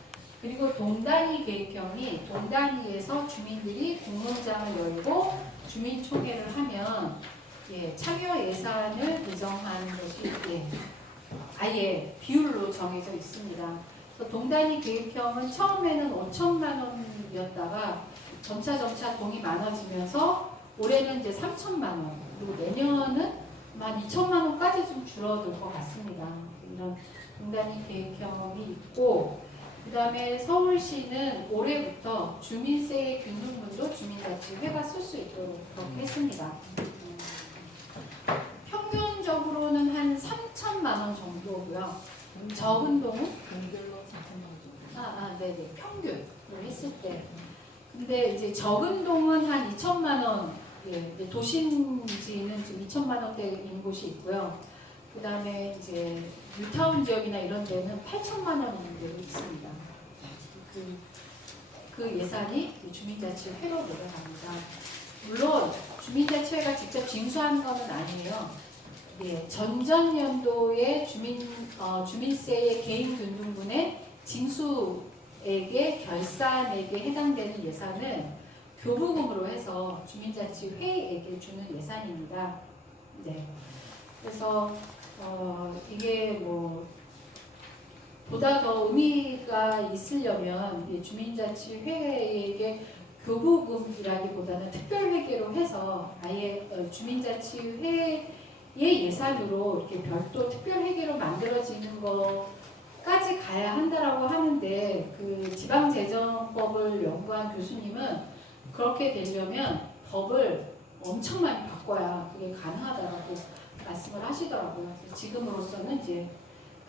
그리고 동단위 계획형이 동단위에서 주민들이 공론장을 열고 주민총회를 하면 참여 예산을 예정하는 것이 아예 비율로 정해져 있습니다. 동단위 계획형은 처음에는 5천만 원이었다가 점차 돈이 많아지면서 올해는 이제 3천만 원, 그리고 내년은 2천만 원까지 좀 줄어들 것 같습니다. 이런 동단위 계획형이 있고 그다음에 서울시는 올해부터 주민세 균등분도 주민자치회가 쓸 수 있도록 그렇게 했습니다. 평균적으로는 한 3천만 원 정도고요. 적은 동은 동별로 4천만 원 정도. 네네, 평균을 했을 때. 근데 이제 적은 동은 한 2천만 원, 이제 도심지는 지금 2천만 원대인 곳이 있고요. 그 다음에 이제 뉴타운 지역이나 이런 데는 8천만 원 정도 있습니다. 그 예산이 주민자치회로 내려갑니다. 물론 주민자치회가 직접 징수한 건 아니에요. 예, 전전년도에 주민세의 개인 균등분의 징수액의 결산액에 해당되는 예산은 교부금으로 해서 주민자치회에게 주는 예산입니다. 네. 그래서 이게 뭐 보다 더 의미가 있으려면 이 주민자치회에게 교부금이라기보다는 특별회계로 해서 아예 주민자치회의 예산으로 이렇게 별도 특별회계로 만들어지는 것까지 가야 한다라고 하는데 그 지방재정법을 연구한 교수님은 그렇게 되려면 법을 엄청 많이 바꿔야 그게 가능하다라고 말씀을 하시더라고요. 그래서 지금으로서는 이제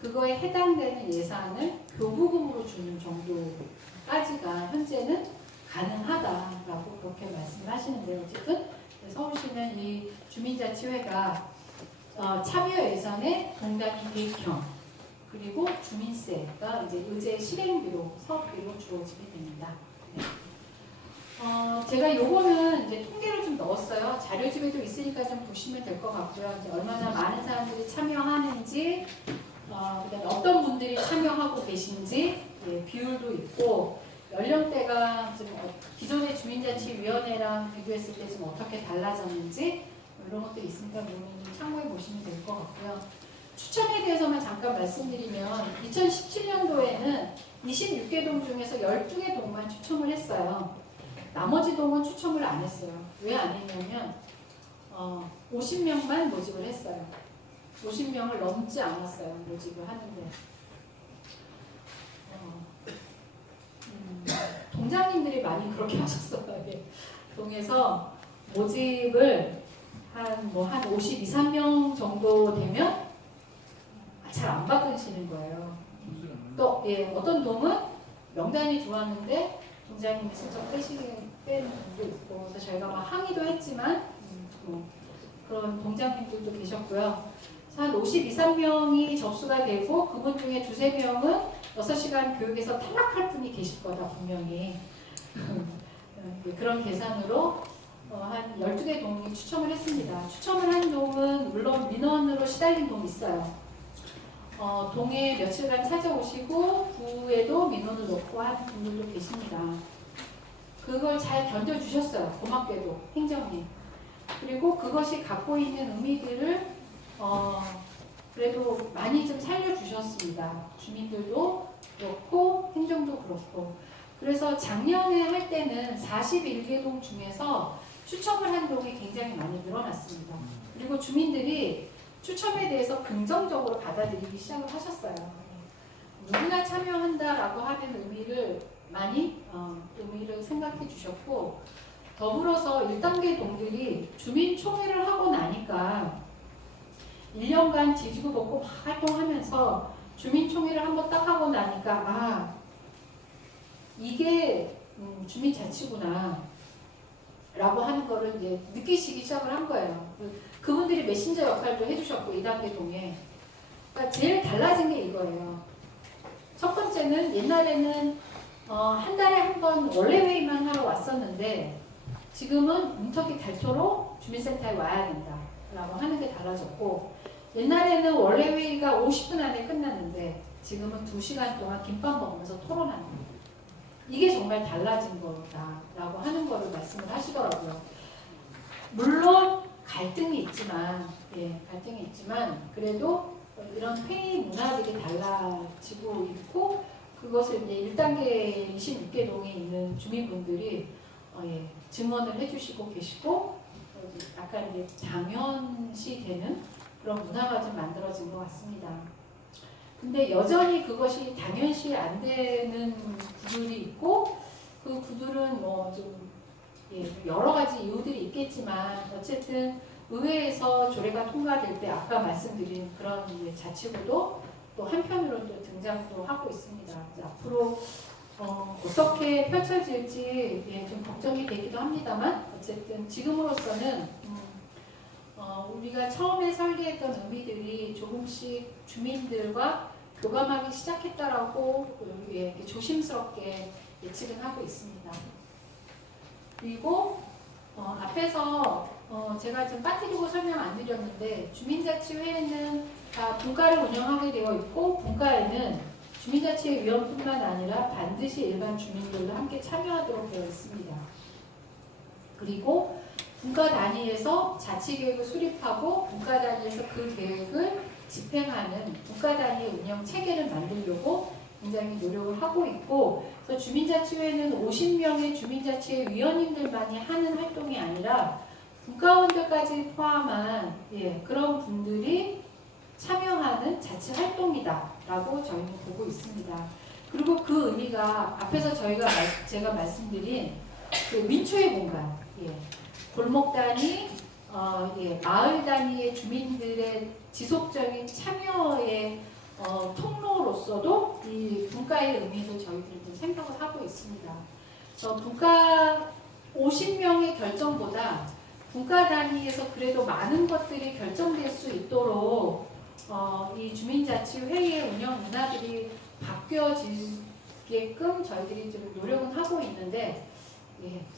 그거에 해당되는 예산을 교부금으로 주는 정도까지가 현재는 가능하다라고 그렇게 말씀을 하시는데요. 어쨌든 서울시는 이 주민자치회가 참여 예산의 동단위 계획형 그리고 주민세가 이제 의제 실행비로 사업비로 주어지게 됩니다. 네. 제가 요거는 이제 통계를 좀 넣었어요. 자료집에도 있으니까 좀 보시면 될 것 같고요. 이제 얼마나 많은 사람들이 참여하는지, 그다음에 어떤 분들이 참여하고 계신지, 예, 비율도 있고, 연령대가 좀 기존의 주민자치위원회랑 비교했을 때 좀 어떻게 달라졌는지 이런 것들이 있으니까 좀 참고해 보시면 될 것 같고요. 추첨에 대해서만 잠깐 말씀드리면 2017년도에는 26개 동 중에서 12개 동만 추첨을 했어요. 나머지 동은 추첨을 안 했어요. 왜 안 했냐면 50명만 모집을 했어요. 50명을 넘지 않았어요. 모집을 하는데 동장님들이 많이 그렇게 하셨어요. 동에서 모집을 한 52, 3명 정도 되면 잘 안 받으시는 거예요. 또 어떤 동은 명단이 좋았는데 동장님이 슬쩍 빼는 분도 있고, 그래서 저희가 막 항의도 했지만 그런 동장님들도 계셨고요. 한 52, 3명이 접수가 되고 그분 중에 2, 3명은 6시간 교육에서 탈락할 분이 계실 거다 분명히. 그런 계산으로 한 12개 동이 추첨을 했습니다. 추첨을 한 동은 물론 민원으로 시달린 동이 있어요. 동에 며칠간 찾아오시고 구에도 민원을 넣고 한 분들도 계십니다. 그걸 잘 견뎌주셨어요. 고맙게도 행정이. 그리고 그것이 갖고 있는 의미들을 그래도 많이 좀 살려주셨습니다. 주민들도 그렇고 행정도 그렇고. 그래서 작년에 할 때는 41개 동 중에서 추첨을 한 동이 굉장히 많이 늘어났습니다. 그리고 주민들이 추첨에 대해서 긍정적으로 받아들이기 시작을 하셨어요. 누구나 참여한다라고 하는 의미를 많이 의미를 생각해 주셨고, 더불어서 1단계 동들이 주민총회를 하고 나니까 1년간 지지고 볶고 활동하면서 주민총회를 한번 딱 하고 나니까 이게 주민자치구나 라고 하는 거를 이제 느끼시기 시작을 한 거예요. 그분들이 메신저 역할도 해주셨고 2단계 동에. 그러니까 제일 달라진 게 이거예요. 첫 번째는 옛날에는 한 달에 한 번 원래 회의만 하러 왔었는데 지금은 문턱이 닳도록 주민센터에 와야 된다라고 하는 게 달라졌고, 옛날에는 원래 회의가 50분 안에 끝났는데 지금은 2시간 동안 김밥 먹으면서 토론하는 거예요. 이게 정말 달라진 거다라고 하는 거를 말씀을 하시더라고요. 물론 갈등이 있지만 그래도 이런 회의 문화들이 달라지고 있고, 그것을 이제 1단계 26개 동에 있는 주민분들이 증언을 해주시고 계시고, 약간 이제 당연시 되는 그런 문화가 좀 만들어진 것 같습니다. 근데 여전히 그것이 당연시 안 되는 구들이 있고 그 구들은 뭐 좀 여러 가지 이유들이 있겠지만 어쨌든 의회에서 조례가 통과될 때 아까 말씀드린 그런 자치구도 또 한편으로 또 등장도 하고 있습니다. 앞으로 어떻게 펼쳐질지 좀 걱정이 되기도 합니다만 어쨌든 지금으로서는 우리가 처음에 설계했던 의미들이 조금씩 주민들과 교감하기 시작했다라고 이렇게 조심스럽게 예측은 하고 있습니다. 그리고 앞에서 제가 지금 빠뜨리고 설명 안 드렸는데 주민자치회는 다 분과를 운영하게 되어 있고 분과에는 주민자치회 위원뿐만 아니라 반드시 일반 주민들도 함께 참여하도록 되어 있습니다. 그리고 분과 단위에서 자치계획을 수립하고 분과 단위에서 그 계획을 집행하는 분과 단위 운영 체계를 만들려고 굉장히 노력을 하고 있고, 그래서 주민자치회는 50명의 주민자치회 위원님들만이 하는 활동이 아니라 분과원들까지 포함한 그런 분들이 참여하는 자치 활동이다라고 저희는 보고 있습니다. 그리고 그 의미가 앞에서 제가 말씀드린 그 민초의 공간, 골목 단위, 마을 단위의 주민들의 지속적인 참여의 통로로서도 이 분과의 의미도 저희들이 좀 생각을 하고 있습니다. 분과 50명의 결정보다 분과 단위에서 그래도 많은 것들이 결정될 수 있도록 이 주민자치회의의 운영 문화들이 바뀌어지게끔 저희들이 좀 노력은 하고 있는데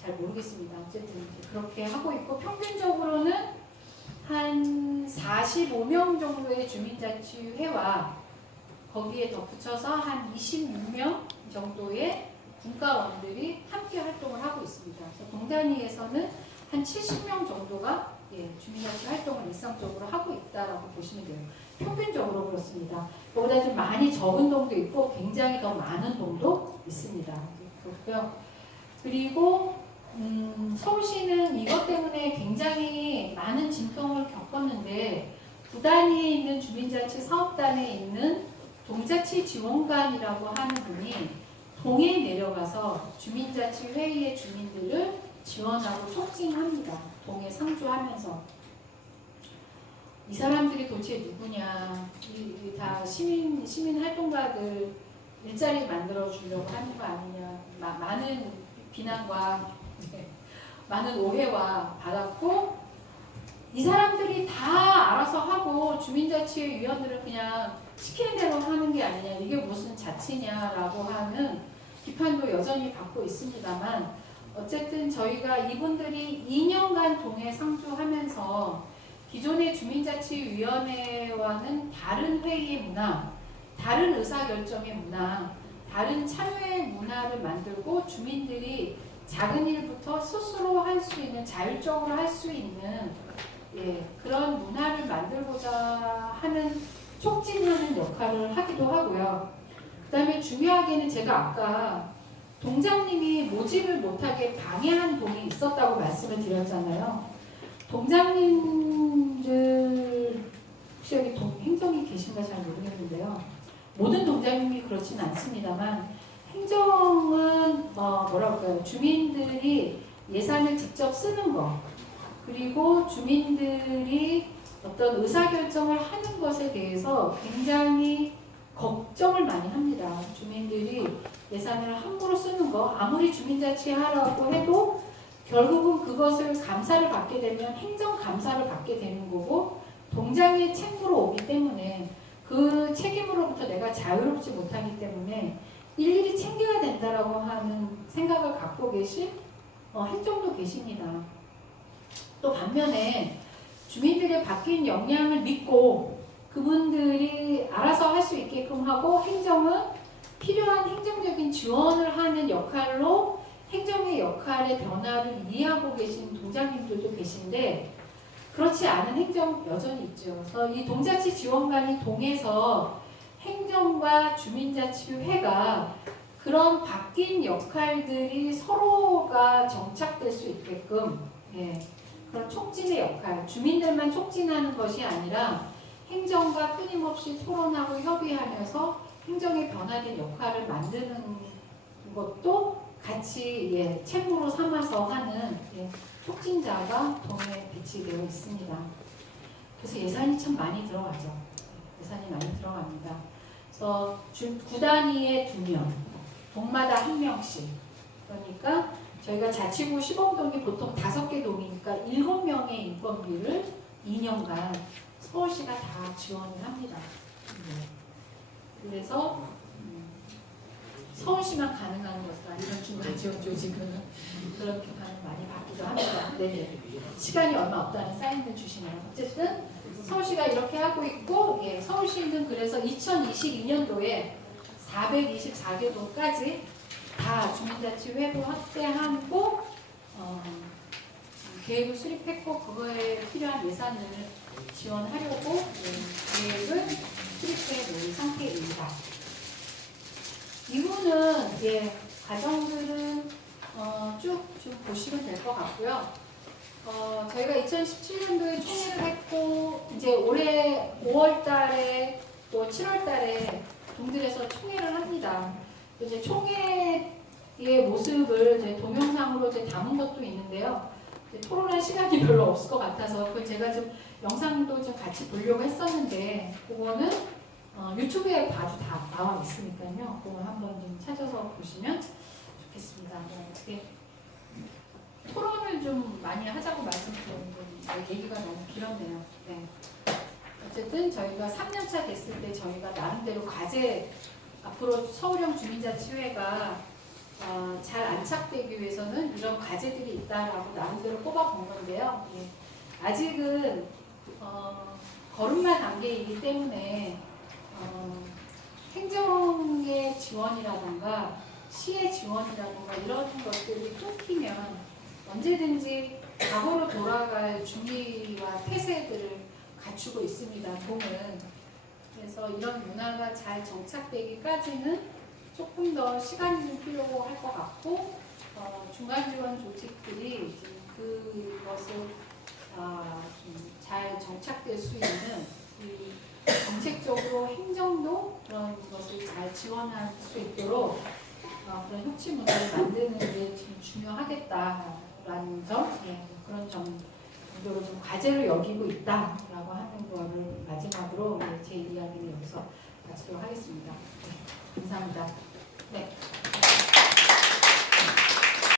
잘 모르겠습니다. 어쨌든 그렇게 하고 있고 평균적으로는 한 45명 정도의 주민자치회와 거기에 덧붙여서 한 26명 정도의 분과원들이 함께 활동을 하고 있습니다. 그래서 동단위에서는 한 70명 정도가 주민자치 활동을 일상적으로 하고 있다고 보시면 돼요. 평균적으로 그렇습니다. 그보다 좀 많이 적은 동도 있고 굉장히 더 많은 동도 있습니다. 그렇고요. 그리고 서울시는 이것 때문에 굉장히 많은 진통을 겪었는데 구단위에 있는 주민자치 사업단에 있는 동자치지원관이라고 하는 분이 동에 내려가서 주민자치회의의 주민들을 지원하고 촉진합니다. 동에 상주하면서 이 사람들이 도대체 누구냐, 다 시민 활동가들 일자리 만들어 주려고 하는 거 아니냐, 많은 비난과 많은 오해와 받았고, 이 사람들이 다 알아서 하고 주민자치회 위원들은 그냥 시키는 대로 하는 게 아니냐, 이게 무슨 자치냐라고 하는 비판도 여전히 받고 있습니다만, 어쨌든 저희가 이분들이 2년간 동해 상주하면서 기존의 주민자치위원회와는 다른 회의의 문화, 다른 의사결정의 문화, 다른 참여의 문화를 만들고 주민들이 작은 일부터 스스로 할 수 있는, 자율적으로 할 수 있는 그런 문화를 만들고자 하는, 촉진하는 역할을 하기도 하고요. 그 다음에 중요하게는 제가 아까 동장님이 모집을 못하게 방해한 동이 있었다고 말씀을 드렸잖아요. 동장님들 혹시 여기 행정이 계신가 잘 모르겠는데요. 모든 동장님이 그렇지는 않습니다만 행정은 뭐랄까요, 주민들이 예산을 직접 쓰는 거, 그리고 주민들이 어떤 의사결정을 하는 것에 대해서 굉장히 걱정을 많이 합니다. 주민들이 예산을 함부로 쓰는 거, 아무리 주민자치 하라고 해도 결국은 그것을 감사를 받게 되면 행정감사를 받게 되는 거고, 동장의 책무로 오기 때문에 그 책임으로부터 내가 자유롭지 못하기 때문에 일일이 챙겨야 된다라고 하는 생각을 갖고 계신 행정도 계십니다. 또 반면에 주민들의 바뀐 역량을 믿고 그분들이 알아서 할 수 있게끔 하고, 행정은 필요한 행정적인 지원을 하는 역할로 행정의 역할의 변화를 이해하고 계신 동장님들도 계신데, 그렇지 않은 행정 여전히 있죠. 그래서 이 동자치 지원관이 동에서 행정과 주민자치회가 그런 바뀐 역할들이 서로가 정착될 수 있게끔 그런 촉진의 역할, 주민들만 촉진하는 것이 아니라 행정과 끊임없이 토론하고 협의하면서 행정의 변화된 역할을 만드는 것도 같이 책무로 삼아서 하는 촉진자가 동에 배치되어 있습니다. 그래서 예산이 참 많이 들어가죠. 예산이 많이 들어갑니다. 그래서 구 단위에 2명, 동마다 1명씩. 그러니까 저희가 자치구 시범동이 보통 5개 동이니까 7명의 인건비를 2년간 서울시가 다 지원을 합니다. 그래서 서울시만 가능한 것이다. 이런 중간지원 조직은 그렇게 많이 받기도 합니다. 네. 시간이 얼마 없다는 사인을 주시네요. 어쨌든 서울시가 이렇게 하고 있고, 서울시는 그래서 2022년도에 424개 동까지 다 주민자치회로 확대하고 계획을 수립했고 그거에 필요한 예산을 지원하려고 계획을 수립해 놓은 상태입니다. 이후는 과정들은 쭉 좀 보시면 될 것 같고요. 저희가 2017년도에 총회를 했고 이제 올해 5월달에 또 7월달에 동들에서 총회를 합니다. 이제 총회의 모습을 이제 동영상으로 이제 담은 것도 있는데요. 토론할 시간이 별로 없을 것 같아서 그 제가 좀 영상도 좀 같이 보려고 했었는데 그거는 유튜브에 봐도 다 나와 있으니까요. 그거 한번 좀 찾아서 보시면 좋겠습니다. 어떻게 토론을 좀 많이 하자고 말씀드렸는데 얘기가 너무 길었네요. 네. 어쨌든 저희가 3년차 됐을 때 저희가 나름대로 과제 앞으로 서울형 주민자치회가 잘 안착되기 위해서는 이런 과제들이 있다라고 나름대로 꼽아본 건데요. 아직은 걸음마 단계이기 때문에 행정의 지원이라든가 시의 지원이라든가 이런 것들이 끊기면 언제든지 과거로 돌아갈 준비와 태세들을 갖추고 있습니다. 동은. 그래서 이런 문화가 잘 정착되기까지는 조금 더 시간이 필요할 것 같고 중간 지원 조직들이 그것을 좀 잘 정착될 수 있는 정책적으로 행정도 그런 것을 잘 지원할 수 있도록 그런 협치 문화를 만드는 게 좀 중요하겠다라는 점, 그런 정도로 좀 과제로 여기고 있다라고 하는 거를 마지막으로 제 이야기는 여기서 마치도록 하겠습니다. 감사합니다. 네.